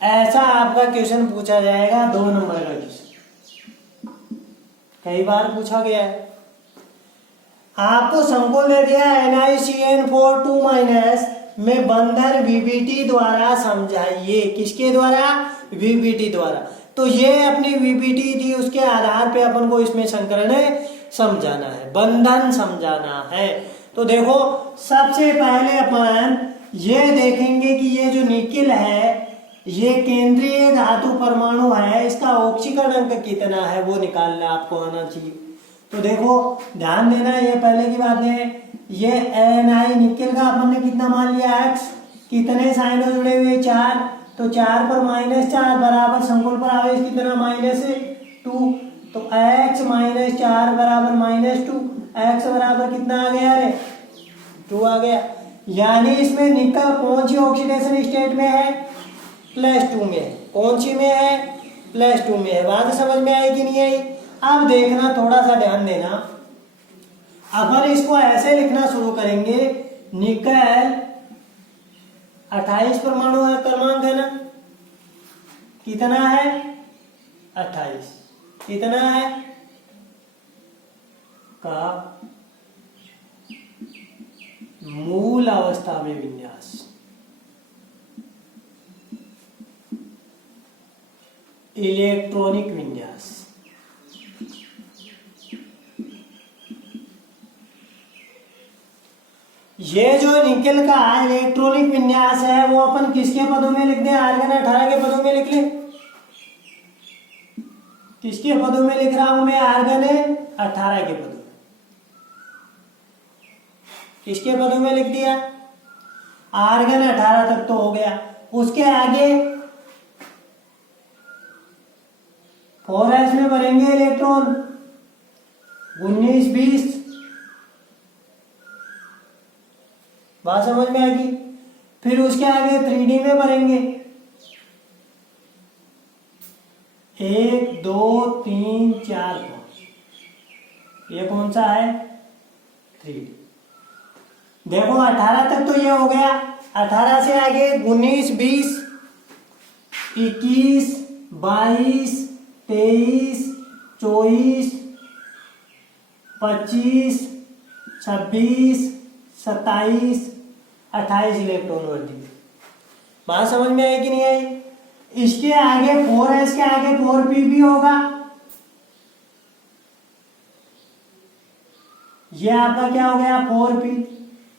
ऐसा आपका क्वेश्चन पूछा जाएगा 2 नंबर का क्वेश्चन, कई बार पूछा गया है। आपको संकुल दे दिया NiCN4 2- में बंधन VBT द्वारा समझाइए। किसके द्वारा, VBT द्वारा। तो ये अपनी VBT थी, उसके आधार पे अपन को इसमें संकरण समझाना है, बंधन समझाना है। तो देखो सबसे पहले अपन ये देखेंगे कि ये जो निकिल है, ये केंद्रीय धातु परमाणु है, इसका ऑक्सीकरण अंक कितना है वो निकालना आपको आना चाहिए। तो देखो ध्यान देना, ये पहले की बात है। ये Ni निकिल का अपन ने कितना मान लिया, X, कितने साइनो जुड़े हुए 4, तो 4 पर -4 बराबर संकुल पर आवेश कितना, -2, तो X - 4 बराबर -2, X बराबर कितना आ गया, अरे 2 आ गया। यानी इसमें निकल कौन सी ऑक्सीडेशन स्टेट में है, +2 में है। कौन सी में है, +2 में है। बात समझ में आई कि नहीं आई। अब देखना, थोड़ा सा ध्यान देना, अपन इसको ऐसे लिखना शुरू करेंगे, निकल 28 परमाणु है, क्रमांक है ना, कितना है 28, कितना है का मूल अवस्था में विन्यास, इलेक्ट्रॉनिक विन्यास। ये जो निकेल का इलेक्ट्रॉनिक विन्यास है वो अपन किसके पदों में लिख दें, आर्गन 18 के पदों में लिख ले। किसके पदों में लिख रहा हूं मैं, आर्गन 18 के पदों में। किसके पदों में लिख दिया, आर्गन 18 तक तो हो गया। उसके आगे 4s में भरेंगे इलेक्ट्रॉन 19 20, बात समझ में आएगी। फिर उसके आगे 3D में भरेंगे, 1 2 3 4 5, ये कौन सा है 3D। देखो 18 तक तो ये हो गया, 18 से आगे 19 20 21 22 23 24 25 26 27 28 इलेक्ट्रॉन वोल्ट। बात समझ में आई कि नहीं आई। इसके आगे 4s के आगे 4p भी होगा। ये आपका क्या हो गया 4p,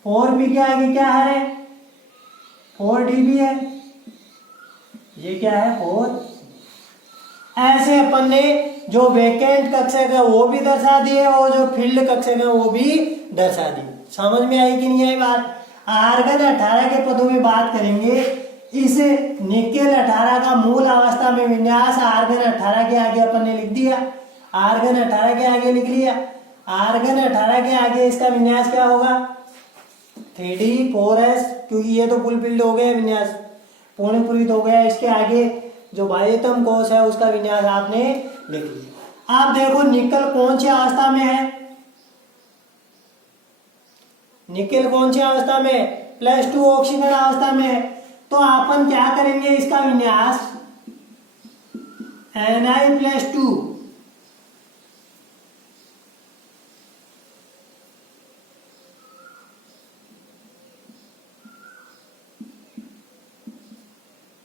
4p के आगे क्या है 4d भी है, ये क्या है 4। ऐसे अपन ने जो वैकेंट कक्षक है वो भी दर्शा दिए और जो फील्ड कक्षक है वो भी दर्शा दिए। समझ में आई कि नहीं आई बात। आर्गन 18 के पदों में बात करेंगे। इस निकेल 18 का मूल अवस्था में विन्यास आर्गन 18 के आगे अपन ने लिख दिया, आर्गन 18 के आगे लिख लिया। आर्गन 18 के आगे इसका विन्यास क्या होगा 3D 4s, क्योंकि ये तो फुल फील्ड हो गया विन्यास, पूर्णपूरित हो गया। इसके आगे जो बाह्यतम कोश है उसका विन्यास आपने लिख लिया। आप देखो निकल कौन सी अवस्था में है, निकेल कौन सी अवस्था में +2 ऑक्सीजन अवस्था में है। तो अपन क्या करेंगे इसका विन्यास Na+2,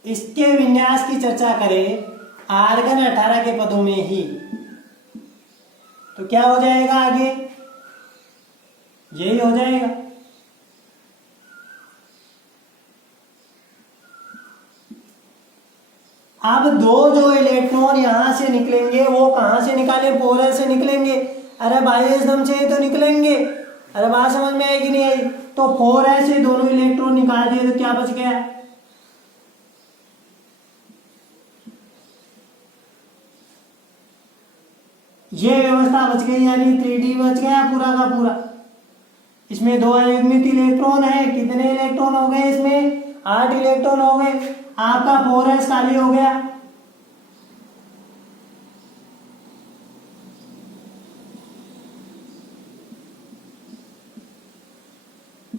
इसके विन्यास की चर्चा करें आर्गन 18 के पदों में ही, तो क्या हो जाएगा आगे यही हो जाएगा। अब जो इलेक्ट्रॉन यहां से निकलेंगे वो कहां से निकाले 4s से निकलेंगे। अरे बाह्य स्तंभ से तो निकलेंगे। अरे बात समझ में आई कि नहीं आई। तो 4s से दोनों इलेक्ट्रॉन निकाल दिए तो क्या बच गया ये व्यवस्था बच गई, यानी 3D बच गया पूरा का पूरा। इसमें 2 अयुग्मित इलेक्ट्रॉन है, कितने इलेक्ट्रॉन हो गए इसमें 8 इलेक्ट्रॉन हो गए। आपका 4s खाली हो गया।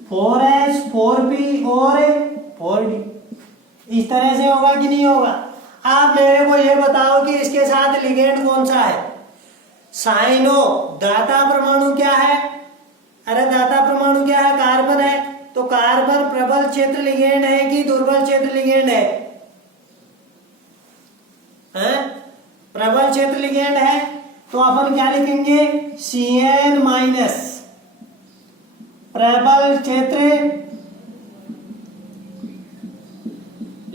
फोर एस 4p और 4d, इस तरह से होगा कि नहीं होगा। आप मेरे को ये बताओ कि इसके साथ लिगेंड कौन सा है। साइनो दाता परमाणु क्या है, अरे दाता परमाणु क्या है कार्बन है। तो कार्बन प्रबल क्षेत्र लिगेंड है कि दुर्बल क्षेत्र लिगेंड है, प्रबल क्षेत्र लिगेंड है। तो अपन क्या लिखेंगे Cn-, प्रबल क्षेत्र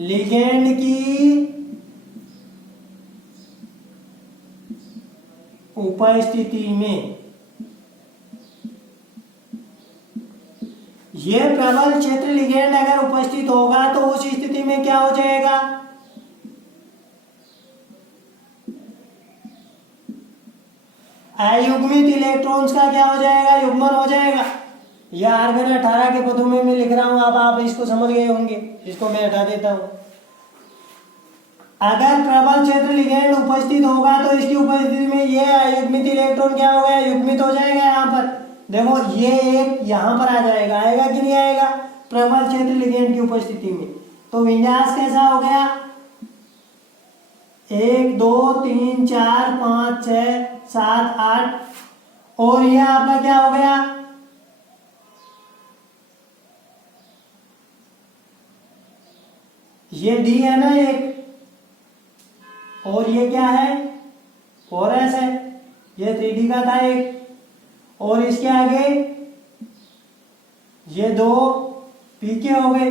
लिगेंड की उपस्थिति में, यह प्रबल क्षेत्र लिगेंड अगर उपस्थित होगा तो उस स्थिति में क्या हो जाएगा अयुग्मित इलेक्ट्रॉन्स का क्या हो जाएगा युग्मन हो जाएगा। यह आर्गन 18 के पदों में मैं लिख रहा हूं, अब आप इसको समझ गए होंगे। इसको मैं हटा देता हूं। अगर प्रबल क्षेत्र लिगेंड उपस्थित होगा तो इसकी उपस्थिति में ये अयुग्मित इलेक्ट्रॉन क्या हो गया युग्मित हो जाएगा। यहाँ पर देखो ये एक यहाँ पर आ जाएगा, आएगा कि नहीं आएगा प्रबल क्षेत्र लिगेंड की उपस्थिति में। तो विन्यास कैसा हो गया 1 2 3 4 5 6 7 8 और ये आपका क्या हो गया ये डी है ना एक, और ये क्या है 4s है, ये 3D का था एक, और इसके आगे ये 2 पीके हो गए।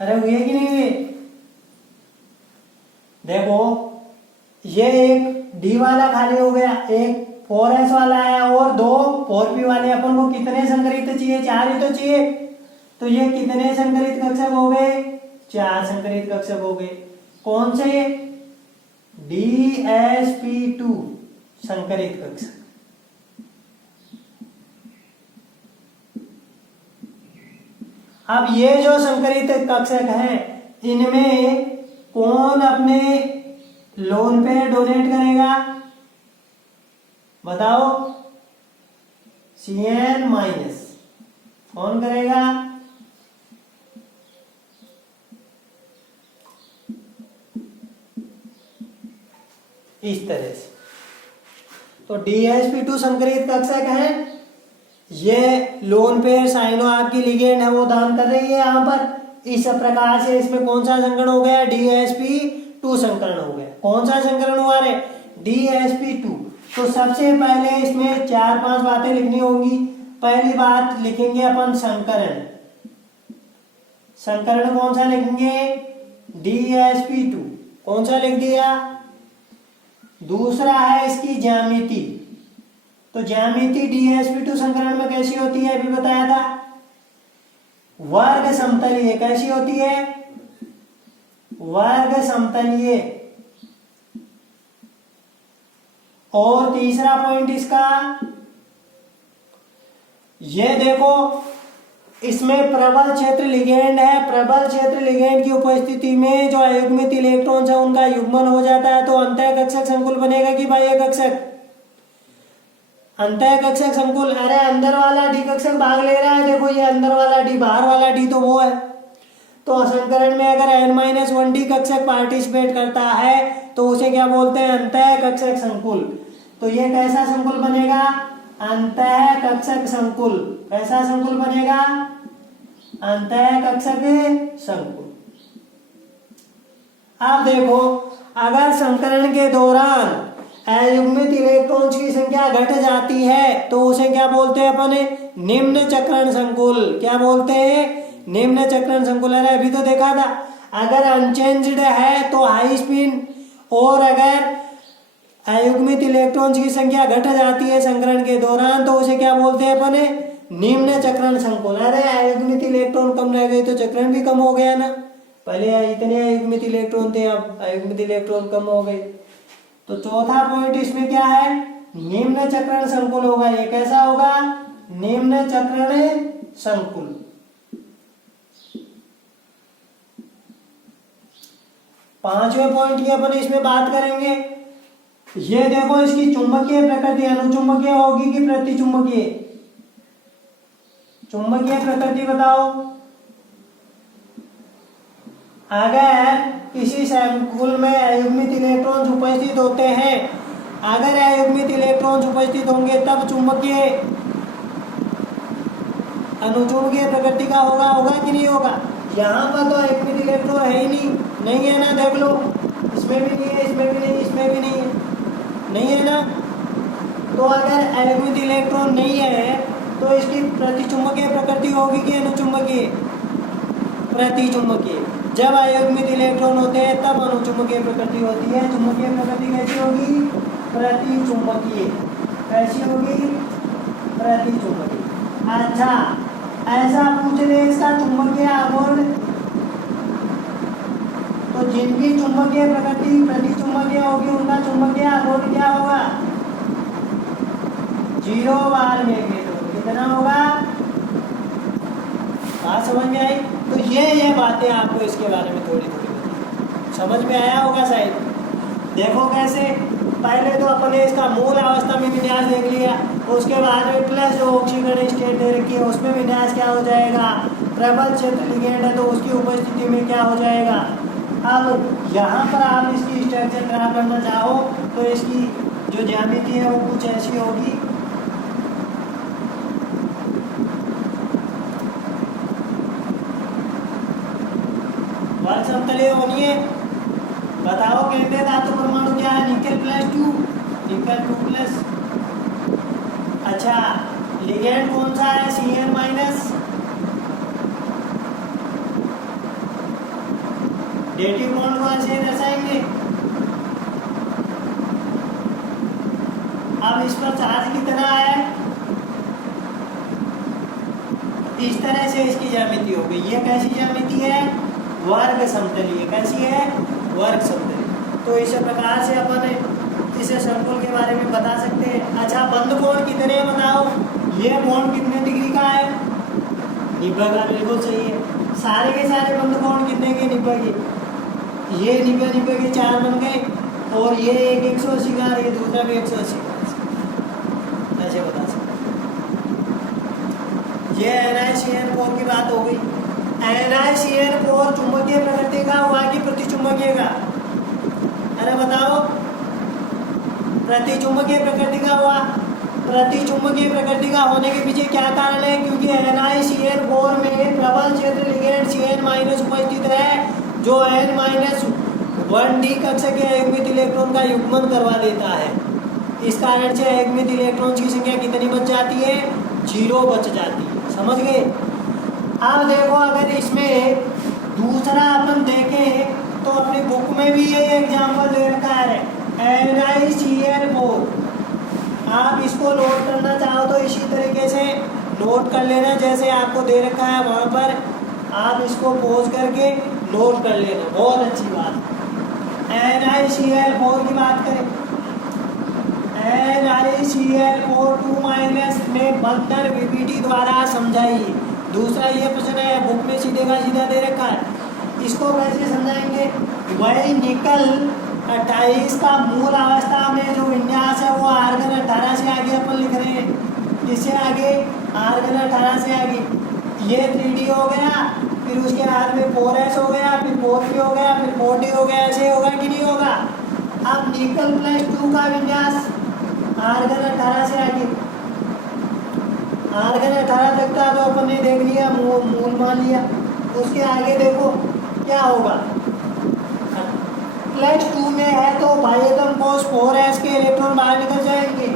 अरे हुए कि नहीं हुए। देखो ये एक डी वाला खाली हो गया, एक 4s वाला है और 2 4p वाले। अपन को कितने संकरित चाहिए 4 ही तो चाहिए। तो ये कितने संकरित कक्षक हो गए 4 संकरित कक्षक हो गए। कौन से DsP2 संकरित कक्षक। अब ये जो संकरित कक्षक है इनमें कौन अपने लोन पे डोनेट करेगा बताओ? Cn माइनस कौन करेगा? इस तरह से। तो DsP2 संकरित कक्षक है, ये लोन पेयर साइनो आपकी लिगेंड है वो दान कर रही है यहाँ पर। इस प्रकार से इसमें कौन सा संकरण हो गया? DsP2 संकरण हो गया। कौन सा संकरण हुआ रे? DsP2। तो सबसे पहले इसमें 4-5 बातें लिखनी होंगी। पहली बात लिखेंगे अपन संकरण। संकरण कौन सा लिखेंगे? DsP2। कौन सा लिख दिया? दूसरा है इसकी ज्यामिति। तो ज्यामिति DsP2 संकरण में कैसी होती है अभी बताया था? वर्ग समतलीय। कैसी होती है? वर्ग समतलीय। और तीसरा पॉइंट इसका ये देखो, इसमें प्रबल क्षेत्र लिगेंड है। प्रबल क्षेत्र लिगेंड की उपस्थिति में जो अयुग्मित इलेक्ट्रॉन्स है उनका युग्मन हो जाता है, तो अंतःकक्षक संकुल बनेगा कि बाह्य कक्षक? अंतःकक्षक संकुल। अरे अंदर वाला डी कक्षक भाग ले रहा है, देखो ये अंदर वाला डी, बाहर वाला डी तो वो है। तो संकरण में अगर n-1d कक्षक पार्टिसिपेट करता है तो उसे क्या बोलते हैं? अंतःकक्षक संकुल। तो ये कैसा संकुल बनेगा? अंतःकक्षक संकुल। कैसा संकुल बनेगा? अंतःकक्षक संकुल। अब देखो, अगर संकरण के दौरान अयुग्मित इलेक्ट्रॉन्स की संख्या घट जाती है तो उसे क्या बोलते हैं अपन? निम्न चक्रण संकुल। क्या बोलते हैं? निम्न चक्रण संकुल। अरे अभी तो देखा था, अगर अनचेंज्ड है तो हाई स्पिन, और अगर अयुग्मित इलेक्ट्रॉन्स की संख्या घट जाती है संकरण के दौरान तो उसे क्या बोलते हैं अपन? निम्न चक्रण संकुल। अरे अयुग्मित इलेक्ट्रॉन कम रह गए तो चक्रण भी कम हो गया ना। पहले इतने अयुग्मित इलेक्ट्रॉन थे, अब अयुग्मित इलेक्ट्रॉन कम हो गए। तो चौथा पॉइंट इसमें क्या है? निम्न चक्रण संकुल होगा। ये कैसा होगा? निम्न चक्रण संकुल। पांचवें पॉइंट की अपन इसमें बात करेंगे। ये देखो, इसकी चुंबकीय प्रकृति अनुचुंबकीय होगी कि प्रतिचुंबकीय? चुंबकीय प्रकृति बताओ। अगर किसी संकुल में अयुग्मित इलेक्ट्रॉन्स उपस्थित होते हैं, अगर अयुग्मित इलेक्ट्रॉन्स उपस्थित होंगे तब चुंबकीय अनुचुंबकीय प्रकृति का होगा कि नहीं होगा? यहाँ पर तो अयुग्मित इलेक्ट्रॉन है ही नहीं है ना, देख लो। इसमें भी नहीं है, इसमें भी नहीं, इसमें भी नहीं है, नहीं है ना। तो अगर अयुग्मित इलेक्ट्रॉन नहीं है तो इसकी प्रतिचुंबकीय प्रकृति होगी कि अनुचुंबकीय? प्रतिचुंबकीय। जब अयुग्मित इलेक्ट्रॉन होते हैं तब अनुचुंबकीय प्रकृति होती है। चुंबकीय प्रकृति कैसी होगी? प्रतिचुंबकीय। कैसी होगी? प्रतिचुंबकीय। अच्छा, ऐसा पूछ ले इसका चुंबकीय आघूर्ण, तो जिनकी चुंबकीय प्रकृति प्रतिचुंबकीय होगी उनका चुंबकीय आघूर्ण क्या होगा? 0 बार मैग्नेटो। कितना होगा? बात समझ में आई? तो ये बातें आपको इसके बारे में थोड़ी थोड़ी समझ में आया होगा शायद। देखो कैसे, पहले तो अपने इसका मूल अवस्था में विन्यास देख लिया, उसके बाद में प्लस जो ऑक्सीकरण स्टेट दे रखी है उसमें विन्यास क्या हो जाएगा? प्रबल क्षेत्र लिगेंड है तो उसकी उपस्थिति में क्या हो जाएगा? अब यहाँ पर आप इसकी स्ट्रक्चर ड्रा करना चाहो तो इसकी जो ज्यामिति है वो कुछ ऐसी होगी। वर्ग समतलीय होनी है। बताओ केंद्रीय धातु परमाणु क्या है? निकल +2, निकल 2+। अच्छा, लिगेंड कौन सा है? Cn-। डेटिव बॉन्ड को ऐसे दर्शाएंगे। अब इस पर चार्ज कितना है? इस तरह से इसकी ज्यामिति हो गई। ये कैसी ज्यामिति है? वर्ग समतलीय। कैसी है? वर्ग समतलीय। तो इस प्रकार से अपन इस संकुल के बारे में बता सकते हैं। अच्छा, बंद कोण कितने बताओ? ये कोण कितने डिग्री का है? निभेगा, बिल्कुल सही है। सारे के सारे बंद कोण कितने के निभेंगे? ये निभे के 4 बन गए और ये एक 180 का, ये दूसरा भी 180 का, ऐसे बता सकते। ये NiCN4 की बात हो गई। NiCN4 चुंबकीय प्रकृति का हुआ कि प्रतिचुंबकीय का? अरे बताओ, प्रतिचुंबकीय प्रकृति का हुआ। प्रतिचुंबकीय प्रकृति का होने के पीछे क्या कारण है? क्योंकि NiCN4 में प्रबल क्षेत्र लिगेंड Cn- उपस्थित है, जो N-1d कक्षक के अयुग्मित इलेक्ट्रॉन का युग्मन करवा देता है। इस कारण से अयुग्मित इलेक्ट्रॉन की संख्या कितनी बच जाती है? 0 बच जाती है। समझ गए? अब देखो, अगर इसमें दूसरा अपन देखें तो अपनी बुक में भी ये एग्जाम्पल दे रखा है, NiCN4। आप इसको नोट करना चाहो तो इसी तरीके से नोट कर लेना, जैसे आपको दे रखा है वहाँ पर। आप इसको पॉज करके नोट कर लेना, बहुत अच्छी बात। NiCN4 की बात करें, NiCN4 2- में बंधन VPT द्वारा समझाइए। दूसरा ये प्रश्न है, बुक में सीधे का सीधा दे रखा है, इसको कैसे समझाएंगे? वही निकल 28 का मूल अवस्था में जो विन्यास है वो आर्गन 18 से आगे अपन लिख रहे हैं। इससे आगे आर्गन 18 से आगे ये 3D हो गया, फिर उसके बाद में 4s हो गया, फिर 4p हो गया, फिर 4d हो गया। ऐसे होगा कि नहीं होगा? अब निकल +2 का विन्यास आर्गन 18 से आगे, आर्गन 18 तक का तो अपन ने देख लिया, मूल मान लिया। उसके आगे देखो क्या होगा, +2 में है तो बाह्यतम कोश 4s के इलेक्ट्रॉन बाहर निकल जाएंगे।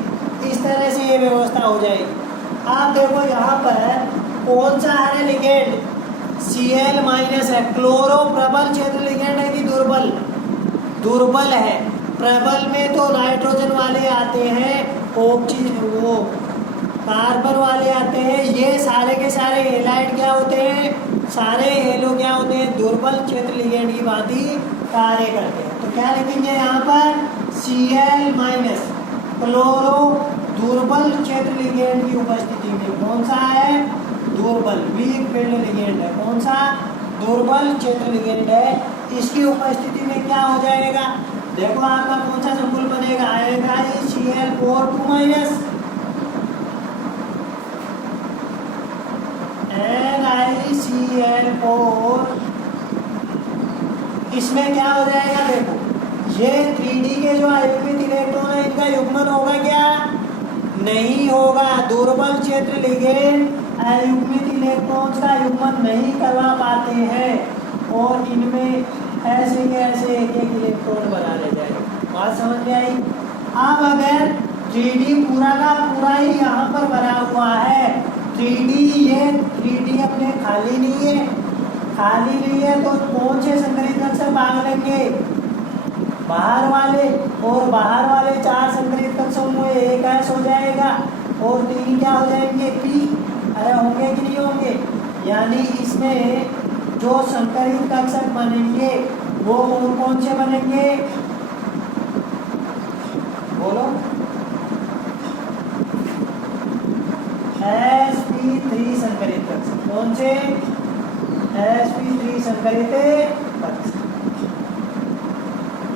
इस तरह से ये व्यवस्था हो जाएगी। आप देखो यहाँ पर कौन सा है लिगेंड? Cl- है। क्लोरो प्रबल क्षेत्र लिगेंड है कि दुर्बल? दुर्बल है। प्रबल में तो नाइट्रोजन वाले आते हैं, ऑक्सीजन वो कार्बन वाले आते हैं। ये सारे के सारे हेलाइड क्या होते हैं? सारे हेलो क्या होते हैं? दुर्बल क्षेत्र लिगेंड की भांति कार्य करते हैं। तो क्या लिखेंगे यहाँ पर? Cl- क्लोरो दुर्बल क्षेत्र लिगेंड की उपस्थिति में कौन सा है? दुर्बल, वीक फील्ड लिगेंड है। कौन सा? दुर्बल क्षेत्र लिगेंड है। इसकी उपस्थिति में क्या हो जाएगा? देखो आपका कौन सा संकुल बनेगा? आएगा Cl4 2- NiCN4। इसमें क्या हो जाएगा? देखो, ये 3D के जो अयुग्मित इलेक्ट्रॉन है इनका युग्मन होगा क्या? नहीं होगा। दुर्बल क्षेत्र लिगेंड अयुग्मित इलेक्ट्रॉन्स का युग्मन नहीं करवा पाते हैं और इनमें ऐसे के ऐसे एक इलेक्ट्रॉन बना ले जाएगा। बात समझ में आई? अब अगर 3D पूरा का पूरा ही यहाँ पर बना हुआ है, 3D ये 3D अपने खाली नहीं है, खाली नहीं है तो कौन से संकरित कक्षक भाग लेंगे? बाहर वाले, और बाहर वाले 4 संकरित कक्षकों में एक S हो जाएगा और 3 क्या हो जाएंगे? P। अरे होंगे कि नहीं होंगे? यानी इसमें जो संकरित कक्षक बनेंगे वो कौन कौन से बनेंगे? बोलो। sp3 संकरित कक्षक। कौन से? sp3 संकरित कक्षक।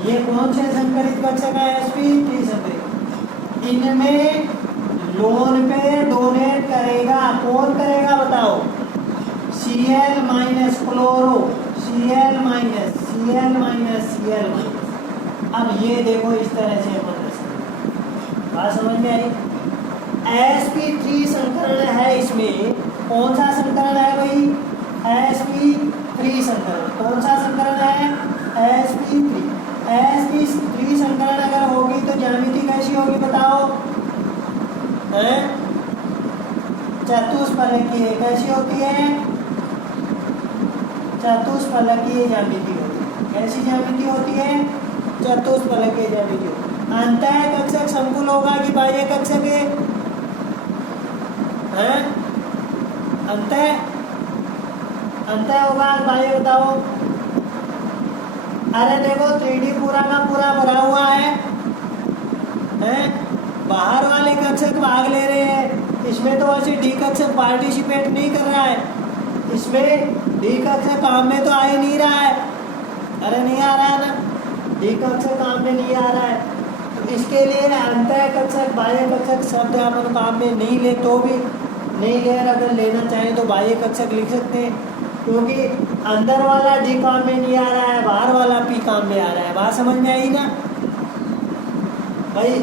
ये कौन से संकरित कक्षक है? sp3 संकरित। इनमें लोन पे डोनेट करेगा कौन? करेगा बताओ? Cl- क्लोरो, Cl-, अब ये देखो इस तरह से बात समझ में आई? sp3 संकरण है। इसमें कौन सा संकरण है भाई? sp3 संकरण। कौन सा संकरण है? sp3। sp3 संकरण अगर होगी तो ज्यामिति कैसी होगी बताओ? चतुष्फलकीय। कैसी होती है? चतुष्फलकीय ज्यामिति होती है। कैसी ज्यामिति होती है? चतुष्फलकीय ज्यामिति होती है। अंतः कक्षक संकुल होगा कि बाह्य कक्षक है? अंतः होगा, बाह्य बताओ? अरे देखो 3D पूरा का पूरा भरा हुआ है, बाहर वाले कक्षक भाग ले रहे हैं। इसमें तो वैसे D कक्षक पार्टिसिपेट नहीं कर रहा है, इसमें डी कक्षक काम में तो आ ही नहीं रहा है। अरे नहीं आ रहा है ना, डी कक्षक काम में नहीं आ रहा है। तो इसके लिए अंतः कक्षक बाह्य कक्षक शब्द अपन काम में नहीं ले तो भी नहीं ले, अगर लेना चाहें तो बाह्य कक्षक लिख सकते हैं, क्योंकि अंदर वाला डी काम में नहीं आ रहा है, बाहर वाला पी काम में आ रहा है। बात समझ में आई ना भाई।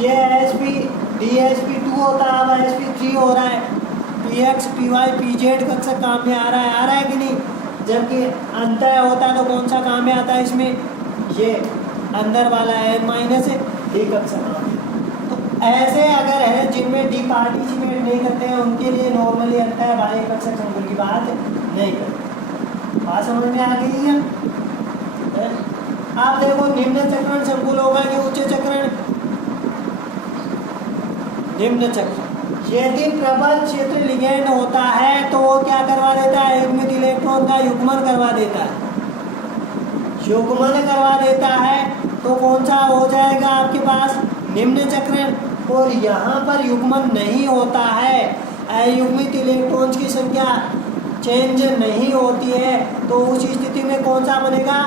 ये एसपी DSP2 होता है, अब SP3 हो रहा है। PX PY PZ कक्षक काम में आ रहा है कि नहीं। जबकि अंतः होता है तो कौन सा काम में आता है इसमें, ये अंदर वाला N- डी कक्षक काम में। तो ऐसे अगर है जिनमें डी पार्टिसिपेट नहीं करते हैं उनके लिए नॉर्मली अंतः बाह्य कक्षक संकुल की बात नहीं करते। बात समझ में आ गई है। आप देखो निम्न चक्रण संकुल होगा कि उच्च चक्रण। निम्न चक्रण यदि प्रबल क्षेत्र लिगेंड होता है तो वो क्या करवा देता है, युग्मित इलेक्ट्रॉन का युग्मन करवा देता है। युग्मन करवा देता है तो कौन सा हो जाएगा आपके पास, निम्न चक्रण। और यहाँ पर युग्मन नहीं होता है, अयुग्मित इलेक्ट्रॉन्स की संख्या चेंज नहीं होती है, तो उस स्थिति में कौन सा बनेगा,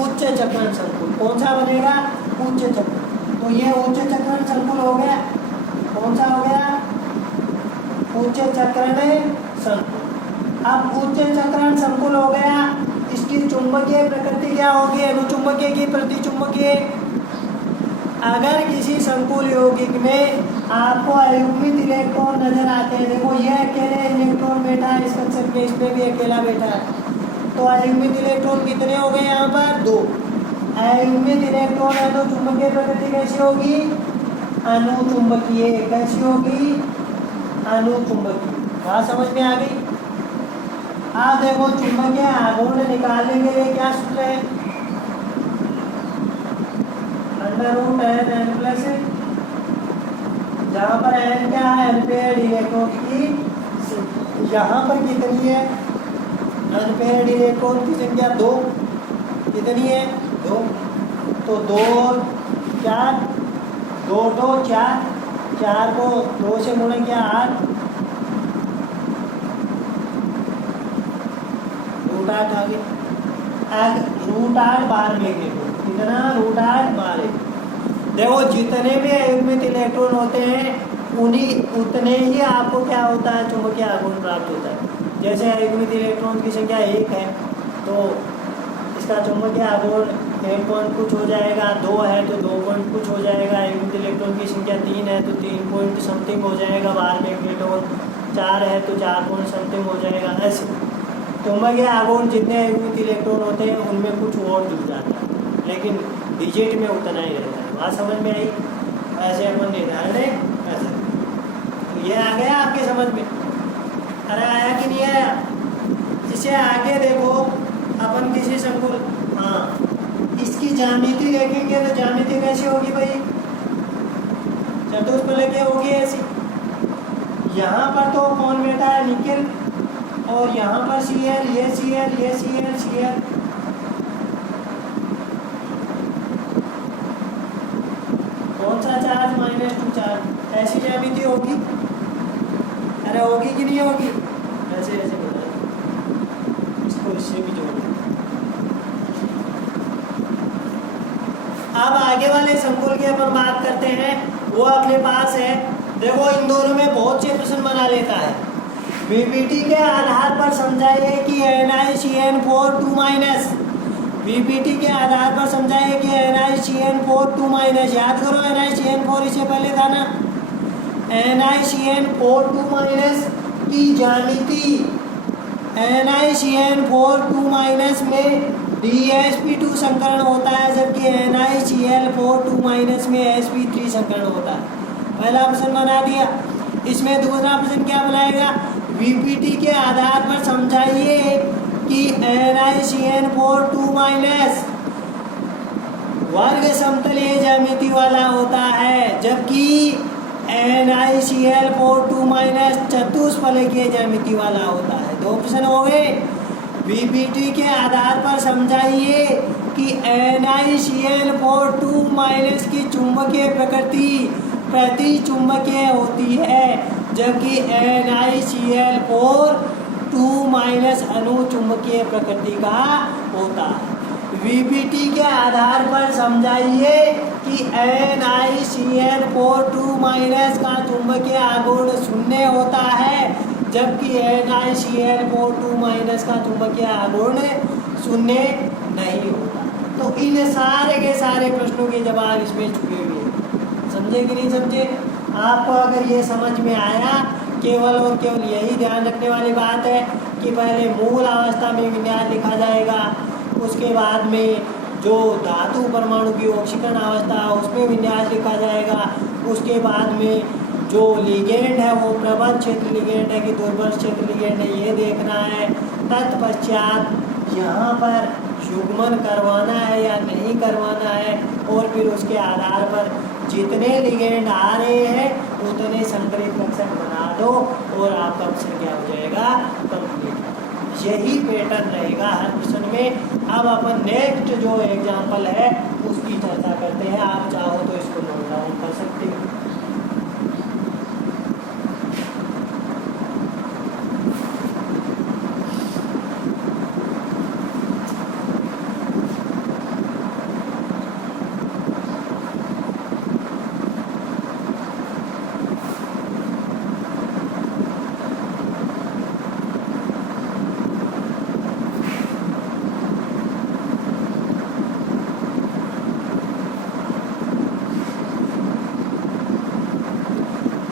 उच्च चक्रण संकुल। कौन सा बनेगा, उच्च चक्रण। तो ये उच्च चक्रण संकुल हो गया। कौन सा हो गया, उच्च चक्रण संकुल। अब उच्च चक्रण संकुल हो गया, इसकी चुंबकीय प्रकृति क्या होगी, अनुचुंबकीय की प्रतिचुंबकीय। अगर किसी संकुल यौगिक में आपको अयुग्मित इलेक्ट्रॉन नजर आते हैं, देखो ये अकेले इलेक्ट्रॉन बैठा है इस कक्षक में, इसमें भी अकेला बैठा है, तो अयुग्मित इलेक्ट्रॉन कितने हो गए यहाँ पर, 2। अयुग्मित इलेक्ट्रॉन अनुचुंबकीय प्रकृति कैसी होगी, अनुचुंबकीय। कैसी होगी, अनुचुंबकीय। बात समझ में आ गई। आप देखो चुंबकीय आघूर्ण निकालने के लिए क्या सूत्र है, √n प्लस, जहाँ पर n क्या है, अनपेयर्ड इलेक्ट्रॉन की, यहाँ पर कितनी है, अनपेयर्ड इलेक्ट्रॉन की संख्या 2। कितनी है, 2। तो 2 4 2 2 4, 4 को 2 से गुणा किया 8, √8 आ गई। √8 बार मैग्नीट्यूड, कितना, √8 बार। देखो जितने भी अयुग्मित इलेक्ट्रॉन होते हैं उन्हीं उतने ही आपको क्या होता है, चुंबकीय आघूर्ण प्राप्त होता है। जैसे अयुग्मित इलेक्ट्रॉन की संख्या 1 है तो इसका चुंबकीय आघूर्ण 1 पॉइंट कुछ हो जाएगा, 2 है तो 2 पॉइंट कुछ हो जाएगा, अयुग्मित इलेक्ट्रॉन की संख्या 3 है तो 3 पॉइंट समथिंग हो जाएगा बार मैग्नीट्यूड, 4 है तो 4 पॉइंट समथिंग हो जाएगा। ऐसे चुंबकीय आघूर्ण जितने अयुग्मित इलेक्ट्रॉन होते हैं उनमें कुछ और जुड़ जाता है, लेकिन डिजिट में उतना ही रहता है। बात समझ में आई। ऐसे अपन निर्धारण ऐसे, तो ये आ गया आपके समझ में। अरे आया कि नहीं आया। इसे आगे देखो अपन किसी संकुल, हाँ इसकी ज्यामिति देखेंगे तो ज्यामिति कैसी होगी भाई, चतुष्फलकीय होगी ऐसी। यहाँ पर तो कौन बैठा है, निकेल, और यहाँ पर Cl, ये Cl, ये Cl, Cl। कौन सा चार्ज, -2 चार्ज। ऐसी ज्यामिति होगी, अरे होगी कि नहीं होगी, ऐसे ऐसे बताइए, इसको इससे भी जोड़। अब आगे वाले संकुल की अपन बात करते हैं, वो अपने पास है। देखो इन दोनों में बहुत से प्रश्न बना लेता है। VPT के आधार पर समझाइए कि NiCN4 2-, VPT के आधार पर समझाइए कि NiCN4 2-। याद करो NiCN4 इससे पहले था ना, NiCN4 2- की ज्यामिति, NiCN4 2- में DsP2 संकरण होता है, जबकि NiCl4 2- में sp3 संकरण होता है। पहला प्रश्न बना दिया। इसमें दूसरा प्रश्न क्या बनाएगा, VPT के आधार पर समझाइए कि NiCN4 2- वर्ग समतलीय ज्यामिति वाला होता है, जबकि NiCl4 2- चतुष्फलकीय ज्यामिति वाला होता है। 2 प्रश्न हो गए। VPT के आधार पर समझाइए कि NiCl4 2- की चुंबकीय प्रकृति प्रतिचुंबकीय होती है, जबकि NiCl4 2 माइनस अणु चुंबकीय प्रकृति का होता है। वीपीटी के आधार पर समझाइए कि NiCl4 2 माइनस का चुंबकीय आघूर्ण 0 होता है, जबकि NiCl4 2 माइनस का चुंबकीय आघूर्ण 0 नहीं होता। तो इन सारे के सारे प्रश्नों के जवाब इसमें छुपे हुए हैं। समझे कि नहीं समझे? आपको अगर ये समझ में आया, केवल और केवल यही ध्यान रखने वाली बात है कि पहले मूल अवस्था में विन्यास लिखा जाएगा, उसके बाद में जो धातु परमाणु की ऑक्सीकरण अवस्था है उसमें विन्यास लिखा जाएगा, उसके बाद में जो लिगेंड है वो प्रबल क्षेत्र लिगेंड है कि दुर्बल क्षेत्र लिगेंड है ये देखना है। तत्पश्चात यहाँ पर युग्मन करवाना है या नहीं करवाना है, और फिर उसके आधार पर जितने लिगेंड आ रहे हैं उतने संकरित लक्षण बना दो और आपका ऑप्शन क्या हो जाएगा? कंप्लीट। यही पैटर्न रहेगा हर क्वेश्चन में। अब अपन नेक्स्ट जो एग्जांपल है उसकी चर्चा करते हैं। आप चाहो तो इसको नोट डाउन कर सकते हो।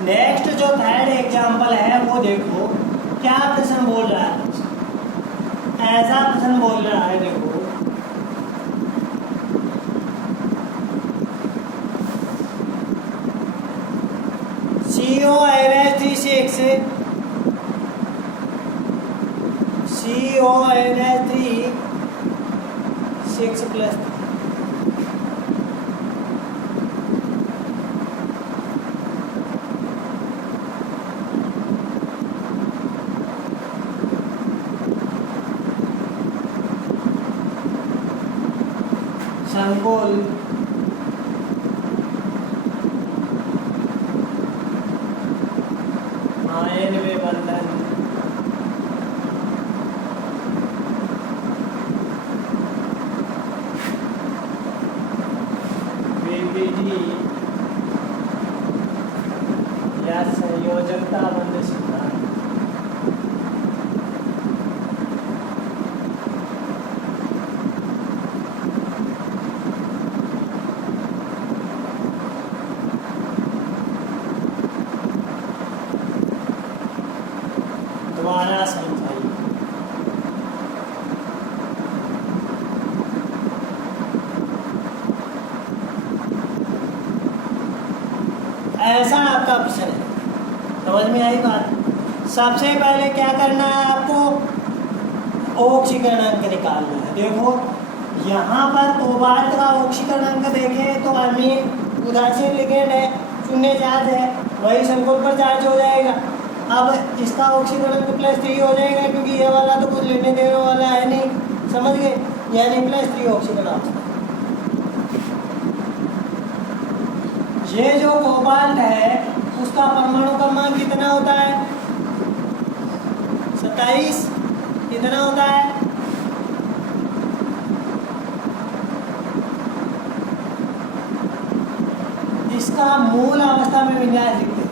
नेक्स्ट जो थर्ड एग्जांपल है वो देखो क्या प्रश्न बोल रहा है। ऐसा प्रश्न बोल रहा है, देखो CONH3 6+3 संकुल आयन में बंधन वीपीटी या संयोजकता बंध सिद्धांत। द्वारा समझाइए। ऐसा आपका प्रश्न है, समझ में आई बात? सबसे पहले क्या करना है आपको? ऑक्सीकरण अंक निकालना है। देखो यहाँ पर कोबाल्ट का ऑक्सीकरण अंक देखें तो अमीन उदासीन लिगेंड है, 0 चार्ज है, वही संकुल पर चार्ज हो जाएगा। अब इसका ऑक्सीकरण अंक +3 हो जाएगा क्योंकि ये वाला तो कुछ लेने देने वाला है नहीं, समझ गए? यानी +3 ऑक्सीकरण अवस्था। ये जो कोबाल्ट है उसका परमाणु क्रमांक कितना होता है? 27। कितना होता है? इसका मूल अवस्था में विन्यास लिखते हैं।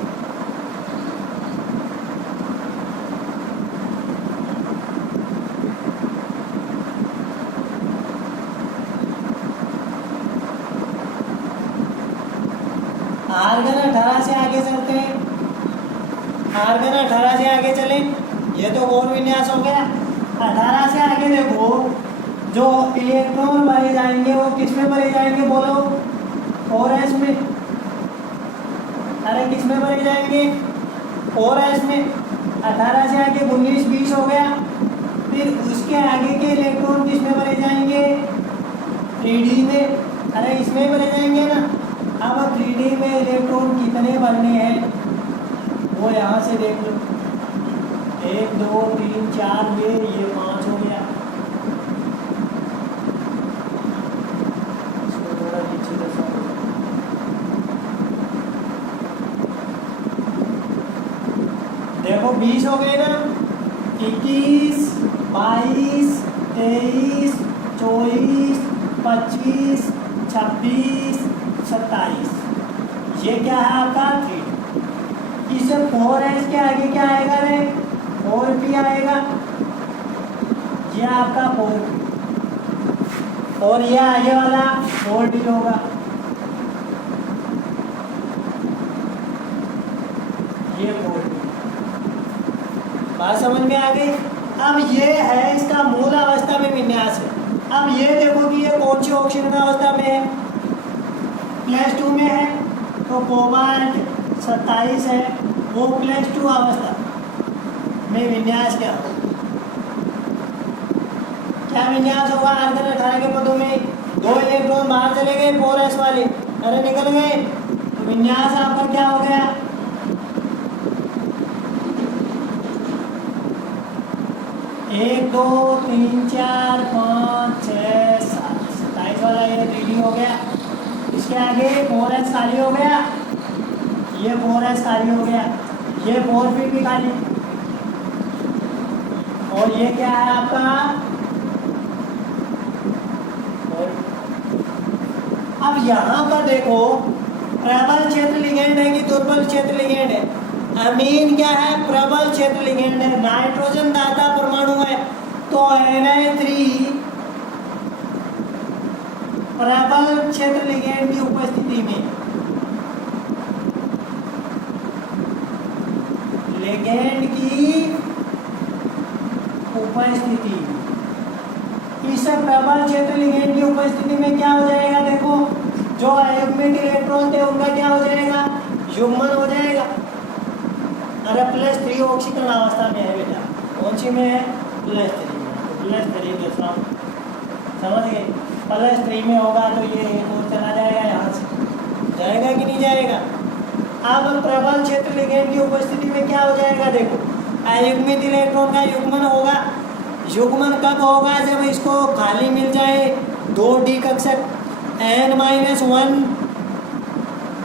आर्गन 18 से आगे चलते हैं। आर्गन 18 से आगे चले, ये तो और विन्यास हो गया। 18 से आगे देखो जो इलेक्ट्रॉन भरे जाएंगे वो किस में भरे जाएंगे? बोलो। OH में। अरे किस में भरे जाएंगे? OH में। 18 से आगे 19 20 हो गया। फिर उसके आगे के इलेक्ट्रॉन किस में भरे जाएंगे? 3D में। अरे इसमें भरे जाएंगे ना। अब 3D में इलेक्ट्रॉन कितने भरने हैं वो यहाँ से देख लो। 1 2 3 4 ये 5 हो गया। इसको थोड़ा पीछे दर्शा दो। देखो 20 हो गए ना। 21, 22, 23, 24, 25, 26, 27, ये क्या है आपका 3D। इस 4S के आगे क्या आएगा रे? 4P आएगा। ये आपका 4P और ये आगे वाला 4D होगा। ये 4D। बात समझ में आ गई? अब ये है इसका मूल अवस्था में विन्यास है। अब ये देखो कि ये कौन सी ऑक्सीजन अवस्था में है? +2 में है, तो कोबाल्ट 27 है, वो +2 अवस्था में विन्यास क्या होगा? क्या विन्यास होगा? आर्गन 18 के पदों में 2 इलेक्ट्रॉन बाहर चले गए 4s वाले, अरे निकल गए, तो विन्यास आपका क्या हो गया? 1 2 3 4 5 6 7, 27 वाला ये 3D हो गया। इसके आगे 4s खाली हो गया, ये 4s खाली हो गया, ये 4p भी खाली, और ये क्या है आपका? अब यहाँ पर देखो प्रबल क्षेत्र लिगेंड है कि दुर्बल क्षेत्र लिगेंड है? अमीन क्या है? प्रबल क्षेत्र लिगेंड है। नाइट्रोजन दाता परमाणु है, तो Na3 प्रबल क्षेत्र लिगेंड की उपस्थिति में, लिगेंड की उपस्थिति, इस प्रबल क्षेत्र लिगेंड की उपस्थिति में क्या हो जाएगा? देखो जो अयुग्मित इलेक्ट्रॉन थे उनका क्या हो जाएगा? युग्मन हो जाएगा। अरे +3 ऑक्सीकरण अवस्था में है बेटा। कौन सी में है? +3 में। +3 दूसरा समझ गए? +3 में होगा तो ये तो चला जाएगा, यहाँ से जाएगा कि नहीं जाएगा? अब प्रबल क्षेत्र लिगेंड की उपस्थिति में क्या हो जाएगा? देखो अयुग्मित इलेक्ट्रॉन का युग्मन होगा। युग्मन कब होगा? जब इसको खाली मिल जाए 2d कक्षक, n-1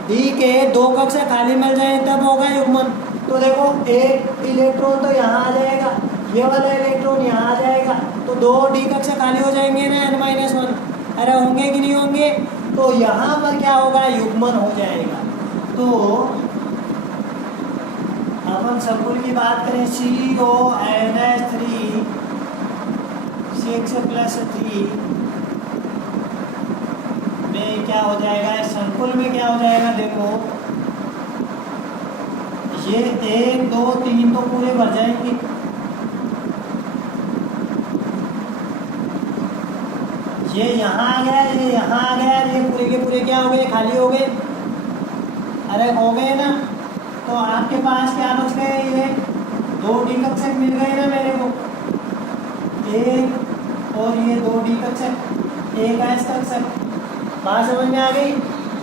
d के 2 कक्षक खाली मिल जाए तब होगा युग्मन। तो देखो एक इलेक्ट्रॉन तो यहाँ आ जाएगा, ये वाला इलेक्ट्रॉन यहाँ आ जाएगा, तो 2d कक्षक खाली हो जाएंगे ना n-1। अरे होंगे कि नहीं होंगे? तो यहाँ पर क्या होगा? युग्मन हो जाएगा। तो अपन सर्कुल की बात करें, CONH3 6+3 में क्या हो जाएगा? संकुल में क्या हो जाएगा? देखो ये 1 2 3 तो पूरे भर जाएंगे, ये यहाँ आ गया, ये यहाँ आ गया, ये पूरे के पूरे क्या हो गए? खाली हो गए। अरे हो गए ना, तो आपके पास क्या बच गए? ये 2d कक्षक मिल गए ना मेरे को, एक और ये 2d कक्षक, एक s कक्षक। बात समझ में आ गई?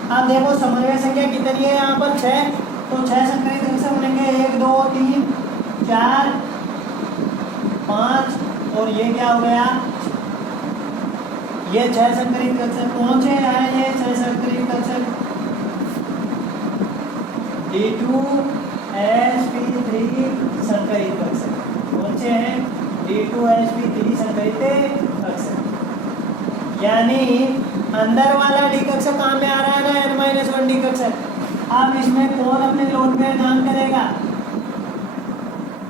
अब देखो समन्वय संख्या कितनी है यहाँ पर? 6, तो 6 संकरित कक्षक बनेंगे, 1 2 3 4 5, और ये क्या हो गया? ये 6 संकरित कक्षक। कौन से हैं ये 6 संकरित कक्षक? D2sp3 संकरित कक्षक। कौन से हैं? D2sp3 संकरित कक्षक। यानी अंदर वाला डी कक्षक कहाँ में आ रहा है ना? n-1 D कक्षक। अब इसमें कौन अपने लोड में दान करेगा?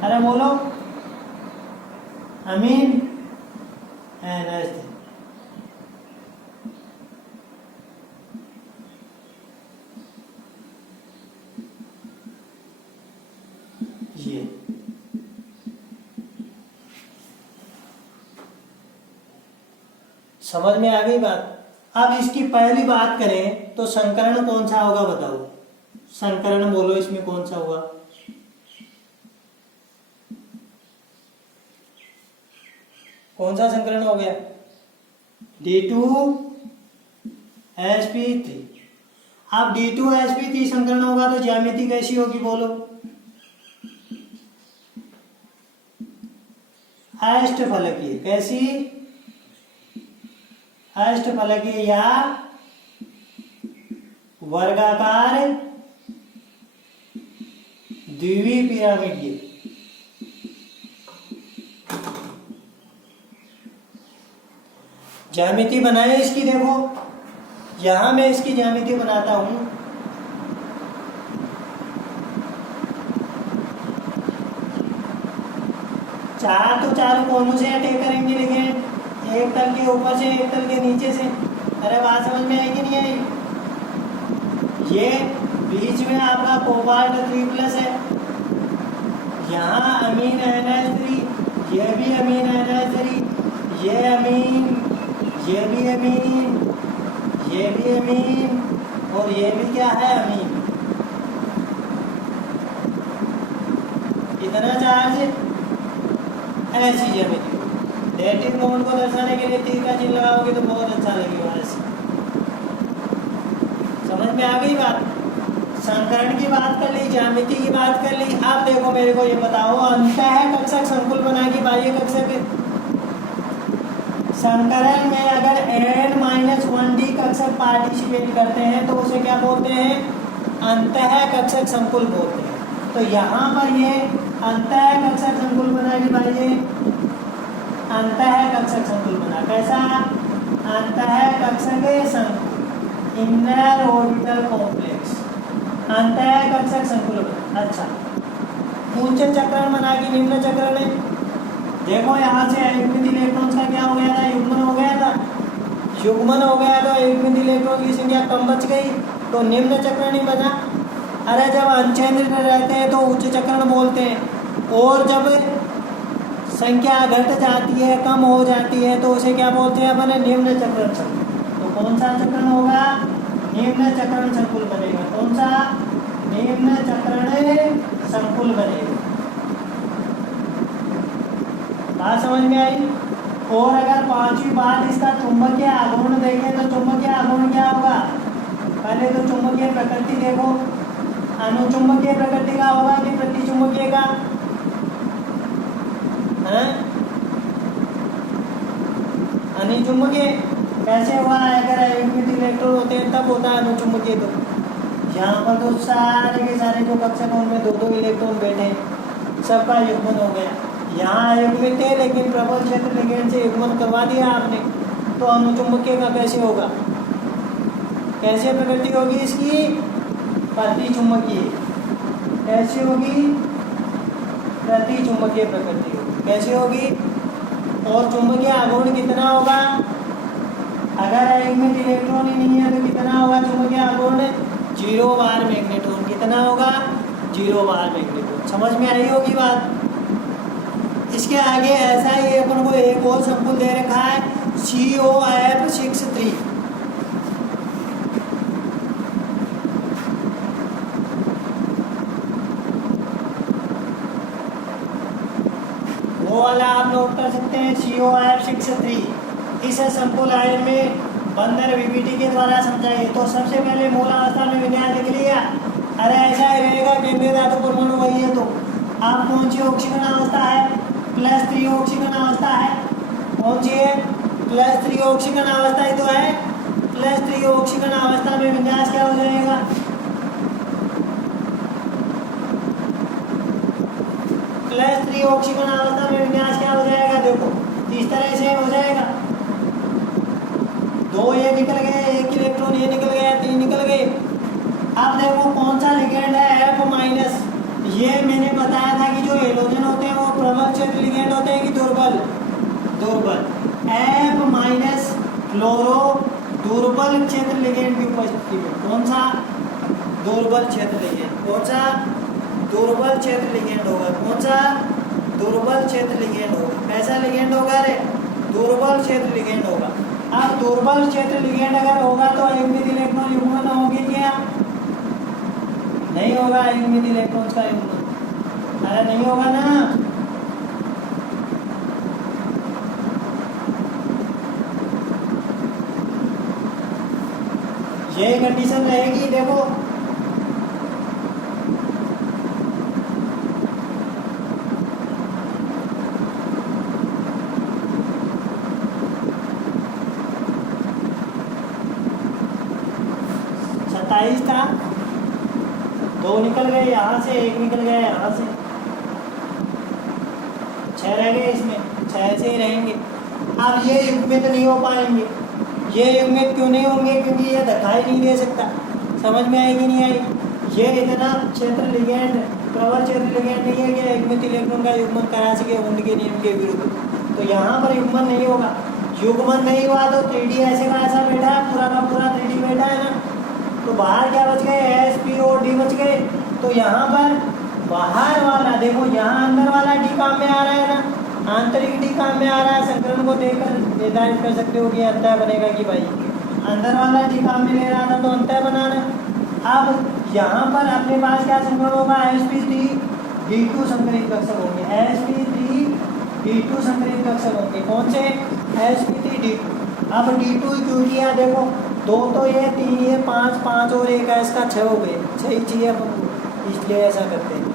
अरे बोलो, अमीन NH3। ये समझ में आ गई बात? अब इसकी पहली बात करें तो संकरण कौन सा होगा? बताओ, संकरण बोलो, इसमें कौन सा होगा? कौन सा संकरण हो गया? D2sp3। अब D2sp3 संकरण होगा तो ज्यामिति कैसी होगी बोलो? अष्टफलकीय। कैसी? अष्टफलकीय या वर्गाकार द्विपिरामिडीय। ज्यामिति बनाए इसकी। देखो यहाँ मैं इसकी ज्यामिति बनाता हूँ। चार तो चारों कोनों से अटैक करेंगे, लेकिन एक तल के ऊपर से एक तल के नीचे से। अरे बात समझ में आई कि नहीं आई? ये बीच में आपका कोबाल्ट 3+ है, यहाँ अमीन NH3, ये भी अमीन NH3, ये अमीन, ये भी अमीन, ये भी अमीन, और ये भी क्या है? अमीन। कितना चार्ज? ऐसी ज्यामिति। डेटिंग बॉन्ड को दर्शाने के लिए तीर का चिन्ह लगाओगे तो बहुत अच्छा लगेगा। ऐसे समझ में आ गई बात? संकरण की बात कर ली, ज्यामिति की बात कर ली। अब देखो मेरे को ये बताओ, अंतः कक्षक संकुल बना के बाह्य कक्षक संकरण में अगर n-1d कक्षक पार्टिसिपेट करते हैं तो उसे क्या बोलते हैं? अंतः कक्षक संकुल बोलते हैं। तो यहाँ पर ये अंतः कक्षक संकुल बना के बाह्य अंतः कक्षक संकुल बना। कैसा? अंतः कक्षक संकुल, इनर ऑर्बिटल कॉम्प्लेक्स, अंतः कक्षक संकुल बना। अच्छा, उच्च चक्रण बना के निम्न चक्रण है। देखो यहाँ से युग्मित इलेक्ट्रॉन्स का क्या हो गया था? युग्मन हो गया था। युग्मन हो गया तो युग्मित इलेक्ट्रॉन की संख्या कम बच गई, तो निम्न चक्रण ही बना। अरे जब अनचंद्रित रहते हैं तो उच्च चक्रण बोलते हैं, और जब संख्या घट जाती है, कम हो जाती है, तो उसे क्या बोलते हैं अपन? निम्न चक्रण संकुल। तो कौन सा चक्रण होगा? निम्न चक्रण संकुल बनेगा। कौन सा? निम्न चक्रण संकुल बनेगा। बात समझ में आई? और अगर पांचवी बात इसका चुंबकीय आघूर्ण देखें तो चुंबकीय आघूर्ण क्या होगा? पहले तो चुंबकीय प्रकृति देखो, अनुचुंबकीय प्रकृति का होगा कि प्रतिचुंबकीय का? अनुचुंबकीय कैसे हुआ? अगर युग्मित इलेक्ट्रॉन होते हैं तब होता है अनुचुंबकीय। तो यहाँ पर तो सारे के सारे जो कक्षक हैं उनमें 2-2 इलेक्ट्रॉन बैठे, सबका युग्मन हो गया। यहाँ युग्मित है लेकिन प्रबल क्षेत्र लिगेंड से युग्मन करवा दिया आपने, तो अनुचुंबकीय का कैसे होगा? कैसे प्रकृति होगी इसकी? प्रतिचुंबकीय। कैसे होगी? प्रतिचुंबकीय प्रकृति होगी। कैसे होगी? और चुंबकीय आघूर्ण कितना होगा? अगर युग्मित इलेक्ट्रॉन ही नहीं है तो कितना होगा चुंबकीय आघूर्ण? 0 बार मैग्नेट्रॉन। कितना होगा? 0 बार मैग्नेट्रॉन। समझ में आई होगी बात? इसके आगे ऐसा ही अपन को एक और संकुल दे रखा है, COF63। वो वाला आप नोट कर सकते हैं, COF63। इस संकुल आयन में बंधन VBT के द्वारा समझाइए। तो सबसे पहले मूल अवस्था में विन्यास लिख लिया। अरे ऐसा ही रहेगा, केंद्रीय धातु परमाणु वही है। तो आप कौन सी ऑक्सीजन अवस्था है? +3 ऑक्सीजन अवस्था है। कौन सी है? +3 ऑक्सीजन अवस्था ही तो है। +3 ऑक्सीजन अवस्था में विन्यास क्या हो जाएगा? +3 ऑक्सीजन अवस्था में विन्यास क्या हो जाएगा? देखो इस तरह से हो जाएगा। 2 ये निकल गए, 1 इलेक्ट्रॉन ये निकल गया, 3 निकल गए। अब देखो कौन सा लिगेंड है? F-। ये मैंने बताया था कि जो हेलोजन होते हैं वो प्रबल क्षेत्र लिगेंड होते हैं कि दुर्बल? दुर्बल। F- फ्लोरो दुर्बल क्षेत्र लिगेंड की उपस्थिति में कौन सा? दुर्बल क्षेत्र लिगेंड। कौन सा? दुर्बल क्षेत्र लिगेंड होगा। कौन सा? दुर्बल क्षेत्र लिगेंड होगा। कैसा लिगेंड होगा? रे दुर्बल क्षेत्र लिगेंड होगा। अब दुर्बल क्षेत्र लिगेंड अगर होगा तो युग्मित इलेक्ट्रॉन युग्मन होंगे क्या? नहीं होगा युग्मित इलेक्ट्रॉन्स का युग्मन। अरे नहीं होगा ना। ये कंडीशन रहेगी। देखो था, 2 निकल गए यहाँ से, 1 निकल गया यहाँ से, 6 रह गए। इसमें 6 से ही रहेंगे। अब ये युग्मित नहीं हो पाएंगे। ये युग्मित क्यों नहीं होंगे? क्योंकि ये दिखाई नहीं दे सकता। समझ में आई कि नहीं आई? ये इतना क्षेत्र लिगेंड, प्रबल क्षेत्र लिगेंड नहीं है कि युग्मित इलेक्ट्रॉन का युग्मन करा सके वुंड के नियम के विरुद्ध। तो यहाँ पर युग्मन नहीं होगा। युग्मन नहीं हुआ तो 3D ऐसे का ऐसा बैठा है, पूरा का पूरा 3D बैठा है ना। तो बाहर क्या बच गए? S, P और D बच गए। तो यहाँ पर बाहर वाला देखो, यहाँ अंदर वाला D काम में आ रहा है ना, आंतरिक D काम में आ रहा है। संकरण को देखकर निर्धारित कर सकते हो कि अंतः बनेगा कि भाई अंदर वाला D काम में ले रहा था तो अंतः बनाना। अब यहाँ पर अपने पास क्या संकरण होगा? sp3 D2 संकरित कक्षक होंगे। sp3 D2 संकरित कक्षक होंगे। कौन से? sp3 D2। अब D2 क्यों किया? देखो 2 तो ये, 3 ये, 5 5 और 1 है, इसका 6 हो गए। 6 ही चाहिए अपन, इसलिए ऐसा करते हैं।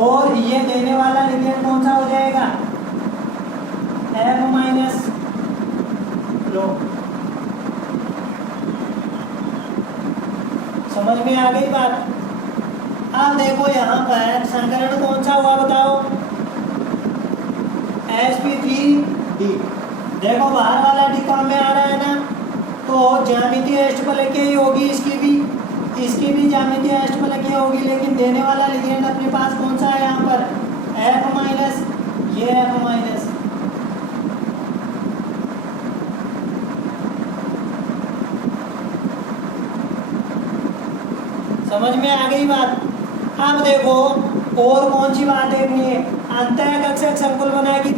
और ये देने वाला लिगेंड कौन सा हो जाएगा? F minus low. समझ में आ गई बात? अब देखो यहाँ पर संकरण कौन सा हुआ बताओ? sp3D। देखो बाहर वाला D काम में आ रहा है ना, तो ज्यामितीय अष्टफलकीय ही होगी इसकी भी ज्यामितीय अष्टफलकीय होगी। लेकिन देने वाला लिगेंड अपने पास कौन सा है यहाँ पर? F माइनस, ये F माइनस। समझ में आ गई बात? अब देखो और कौन सी बात देखनी है? अंतः कक्षक संकुल बना कि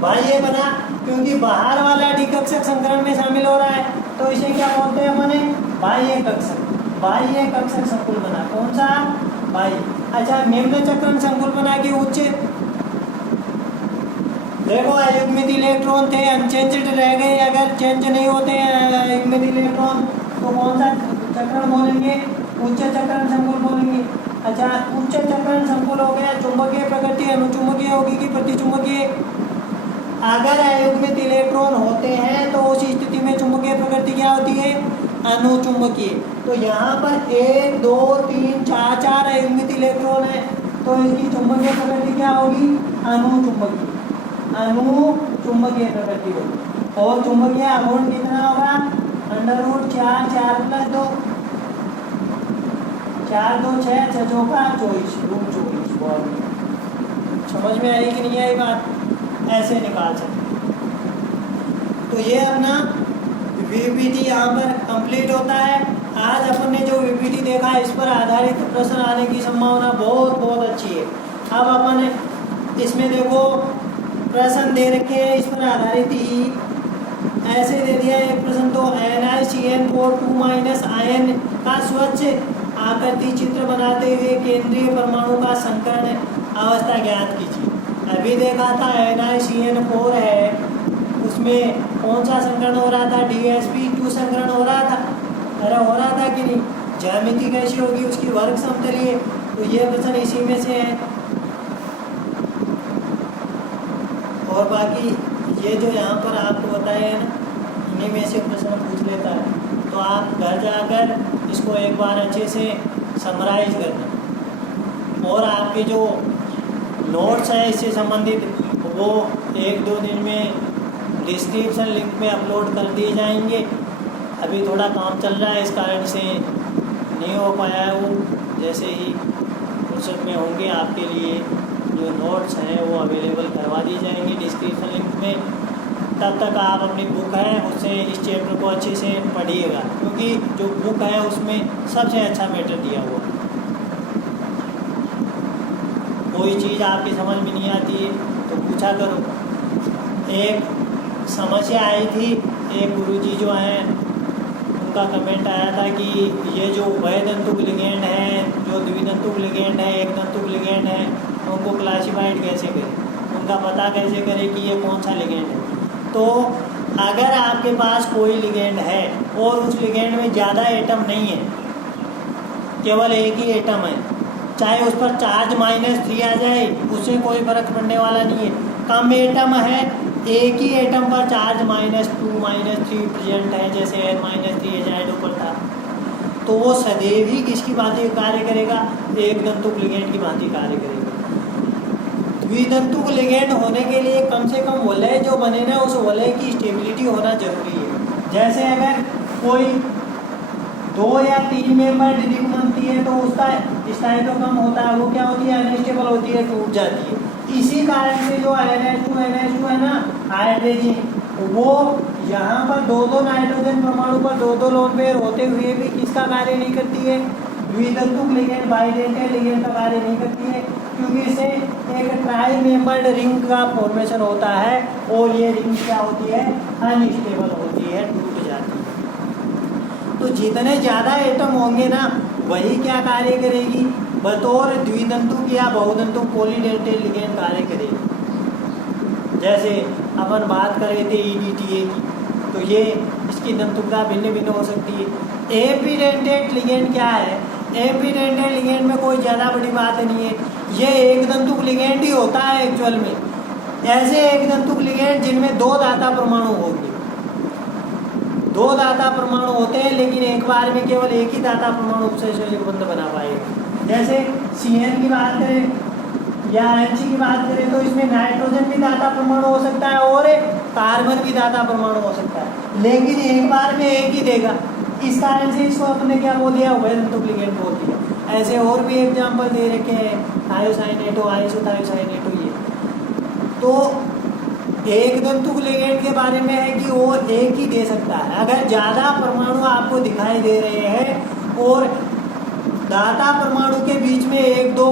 बाह्य बना, क्योंकि बाहर वाला D कक्षक संकरण में शामिल हो रहा है, तो इसे क्या बोलते हैं अपने? बाह्य कक्षक संकुल बना। कौन सा? बाह्य। अच्छा, निम्न चक्रण संकुल बना के उच्च। देखो अयुग्मित इलेक्ट्रॉन थे, अनचेंज्ड रह गए। अगर चेंज नहीं होते हैं अयुग्मित इलेक्ट्रॉन तो कौन सा चक्रण बोलेंगे? उच्च चक्रण संकुल बोलेंगे। अच्छा, उच्च चक्रण संकुल हो गया। चुंबकीय प्रकृति अनुचुंबकीय होगी कि प्रतिचुंबकीय? अगर अयुग्मित इलेक्ट्रॉन होते हैं तो उस स्थिति में चुंबकीय प्रकृति क्या होती है? अनुचुंबकीय। तो यहाँ पर 1 2 3 4 4 अयुग्मित इलेक्ट्रॉन है, तो इसकी चुंबकीय प्रकृति क्या होगी? अनुचुंबकीय प्रकृति होगी। और चुंबकीय आघूर्ण कितना होगा? √4 4 + 2 4 2 6 6 चौका 24 √24। समझ में आई कि नहीं आई बात? ऐसे निकाल सकते। तो ये अपना VPT यहाँ पर कंप्लीट होता है। आज अपन ने जो VPT देखा इस पर आधारित प्रश्न आने की संभावना बहुत अच्छी है। अब अपन इसमें देखो प्रश्न दे रखे हैं इस पर आधारित ही ऐसे दे दिया एक प्रश्न। तो NiCN4 2- आयन का स्वच्छ आकृति चित्र बनाते हुए केंद्रीय परमाणु का संकरण अवस्था ज्ञात कीजिए। अभी देखा था NiCN4 है, उसमें कौन सा संकरण हो रहा था? DsP2 संकरण हो रहा था। अरे हो रहा था कि नहीं? ज्यामिति कैसी होगी उसकी? वर्ग समतलीय। तो ये प्रश्न इसी में से है। और बाकी ये जो यहाँ पर आपको बताया है ना, इन्हीं में से प्रश्न पूछ लेता है। तो आप घर जाकर इसको एक बार अच्छे से समराइज करना, और आपके जो नोट्स हैं इससे संबंधित वो 1-2 दिन में डिस्क्रिप्शन लिंक में अपलोड कर दिए जाएंगे। अभी थोड़ा काम चल रहा है, इस कारण से नहीं हो पाया है वो। जैसे ही फुर्सत में होंगे आपके लिए जो नोट्स हैं वो अवेलेबल करवा दी जाएंगी डिस्क्रिप्शन लिंक में। तब तक आप अपनी बुक है उससे इस चैप्टर को अच्छे से पढ़िएगा, क्योंकि जो बुक है उसमें सबसे अच्छा मैटर दिया हुआ है। कोई चीज़ आपकी समझ में नहीं आती है तो पूछा करो। एक समस्या आई थी, एक गुरुजी जो हैं उनका कमेंट आया था कि ये जो उभयदंतुक लिगेंड है, जो द्विदंतुक लिगेंड है, एक दंतुक लिगेंड है, उनको क्लासीफाइड कैसे करें, उनका पता कैसे करें कि ये कौन सा लिगेंड है। तो अगर आपके पास कोई लिगेंड है और उस लिगेंड में ज़्यादा एटम नहीं है, केवल एक ही एटम है, चाहे उस पर चार्ज -3 आ जाए उससे कोई फर्क पड़ने वाला नहीं है। कम एटम है, एक ही एटम पर चार्ज -2 -3 प्रेजेंट है, जैसे N-3 एजाइड ऊपर था, तो वो सदैव ही किसकी भांति कार्य करेगा? एक दंतुक लिगेंड की भांति कार्य करेगा। द्वितंतुक लिगेंड होने के लिए कम से कम वलय जो बने ना उस वलय की स्टेबिलिटी होना जरूरी है। जैसे अगर कोई 2 या 3 मेंबर रिंग बनती है तो उसका स्थायित्व कम होता है, वो क्या होती है, अनस्टेबल होती है, टूट जाती है। इसी कारण से जो NH2 है ना, हाइड्रोजन, वो यहाँ पर 2 नाइट्रोजन परमाणु पर 2 लोन पेयर होते हुए भी किसका कार्य नहीं करती है, द्वितंतुक लिगेंड बाइडेंटल लिगेंड का कार्य नहीं करती है, क्योंकि इसे एक ट्राई मेंबर्ड रिंग का फॉर्मेशन होता है और ये रिंग क्या होती है, अनस्टेबल होती है, टूट जाती है। तो जितने ज़्यादा एटम होंगे ना वही क्या कार्य करेगी, बतौर द्वितंतुक या बहुतंतुक पॉलीडेंटल लिगेंड कार्य करेगी। जैसे अपन बात कर रहे थे EDTA की, तो ये इसकी तंतुकता भिन्न भिन्न हो सकती है। एपिडेंटेट लिगेंड क्या है, एपिडेंटेट लिगेंड में कोई ज़्यादा बड़ी बात नहीं है, ये एक तंतुक लिगेंड ही होता है एक्चुअल में। ऐसे एक तंतुक लिगेंड जिनमें 2 दाता परमाणु होंगे, 2 दाता परमाणु होते हैं, लेकिन एक बार में केवल एक ही दाता परमाणु उपसंयोजक बंध बना पाएगा। जैसे CN की बात करें या NC की बात करें तो इसमें नाइट्रोजन भी दाता परमाणु हो सकता है और कार्बन भी दाता परमाणु हो सकता है, लेकिन एक बार में एक ही देगा। इस कारण से इसको अपने क्या बोल दिया, उभयतंतुक लिगेंड बोल दिया। ऐसे और भी एग्जाम्पल दे रखे हैं, थायोसाइनेटो, आइसोथायोसाइनेटो। ये तो एक तंतुक लिगेंड के बारे में है कि वो एक ही दे सकता है। अगर ज़्यादा परमाणु आपको दिखाई दे रहे हैं और दाता परमाणु के बीच में 1-2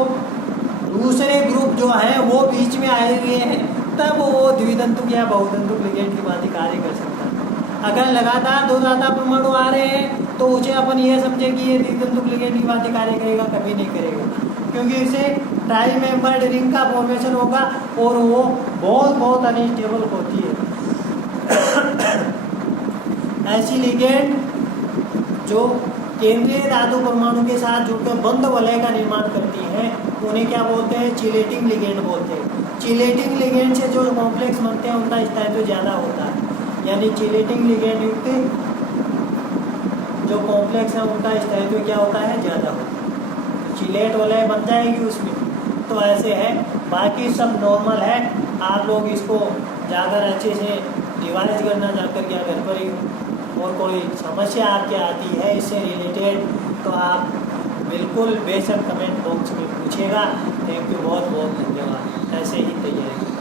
दूसरे ग्रुप जो है वो बीच में आए हुए हैं, तब वो द्वितंतुक या बहुतंतुक लिगेंड की भांति कार्य कर सकता है। अगर लगातार 2 दाता परमाणु आ रहे हैं तो उसे अपन ये समझे कि ये द्वितंतुक लिगेंड की भांति कार्य करेगा, कभी नहीं करेगा, क्योंकि इसे ट्राई मेंबर्ड रिंग का फॉर्मेशन होगा और वो बहुत अनस्टेबल होती है। ऐसी लिगेंड जो केंद्रीय धातु परमाणु के साथ जुड़कर बंध वलय का निर्माण करती हैं, उन्हें क्या बोलते हैं, चिलेटिंग लिगेंड बोलते हैं। चिलेटिंग लिगेंड से जो कॉम्प्लेक्स बनते हैं उनका स्थायित्व ज़्यादा होता है, यानी चिलेटिंग लिगेंड युक्त जो कॉम्प्लेक्स है उनका स्थायित्व क्या होता है, ज़्यादा होता है। चिलेट वलय बन जाएगी उसमें। तो ऐसे है, बाकी सब नॉर्मल है। आप लोग इसको जाकर अच्छे से रिवाइज करना, जाकर क्या घर पर ही, और कोई समस्या आपके आती है इससे रिलेटेड तो आप बिल्कुल बेशक कमेंट बॉक्स में पूछेगा। थैंक यू, बहुत धन्यवाद। ऐसे ही तैयारी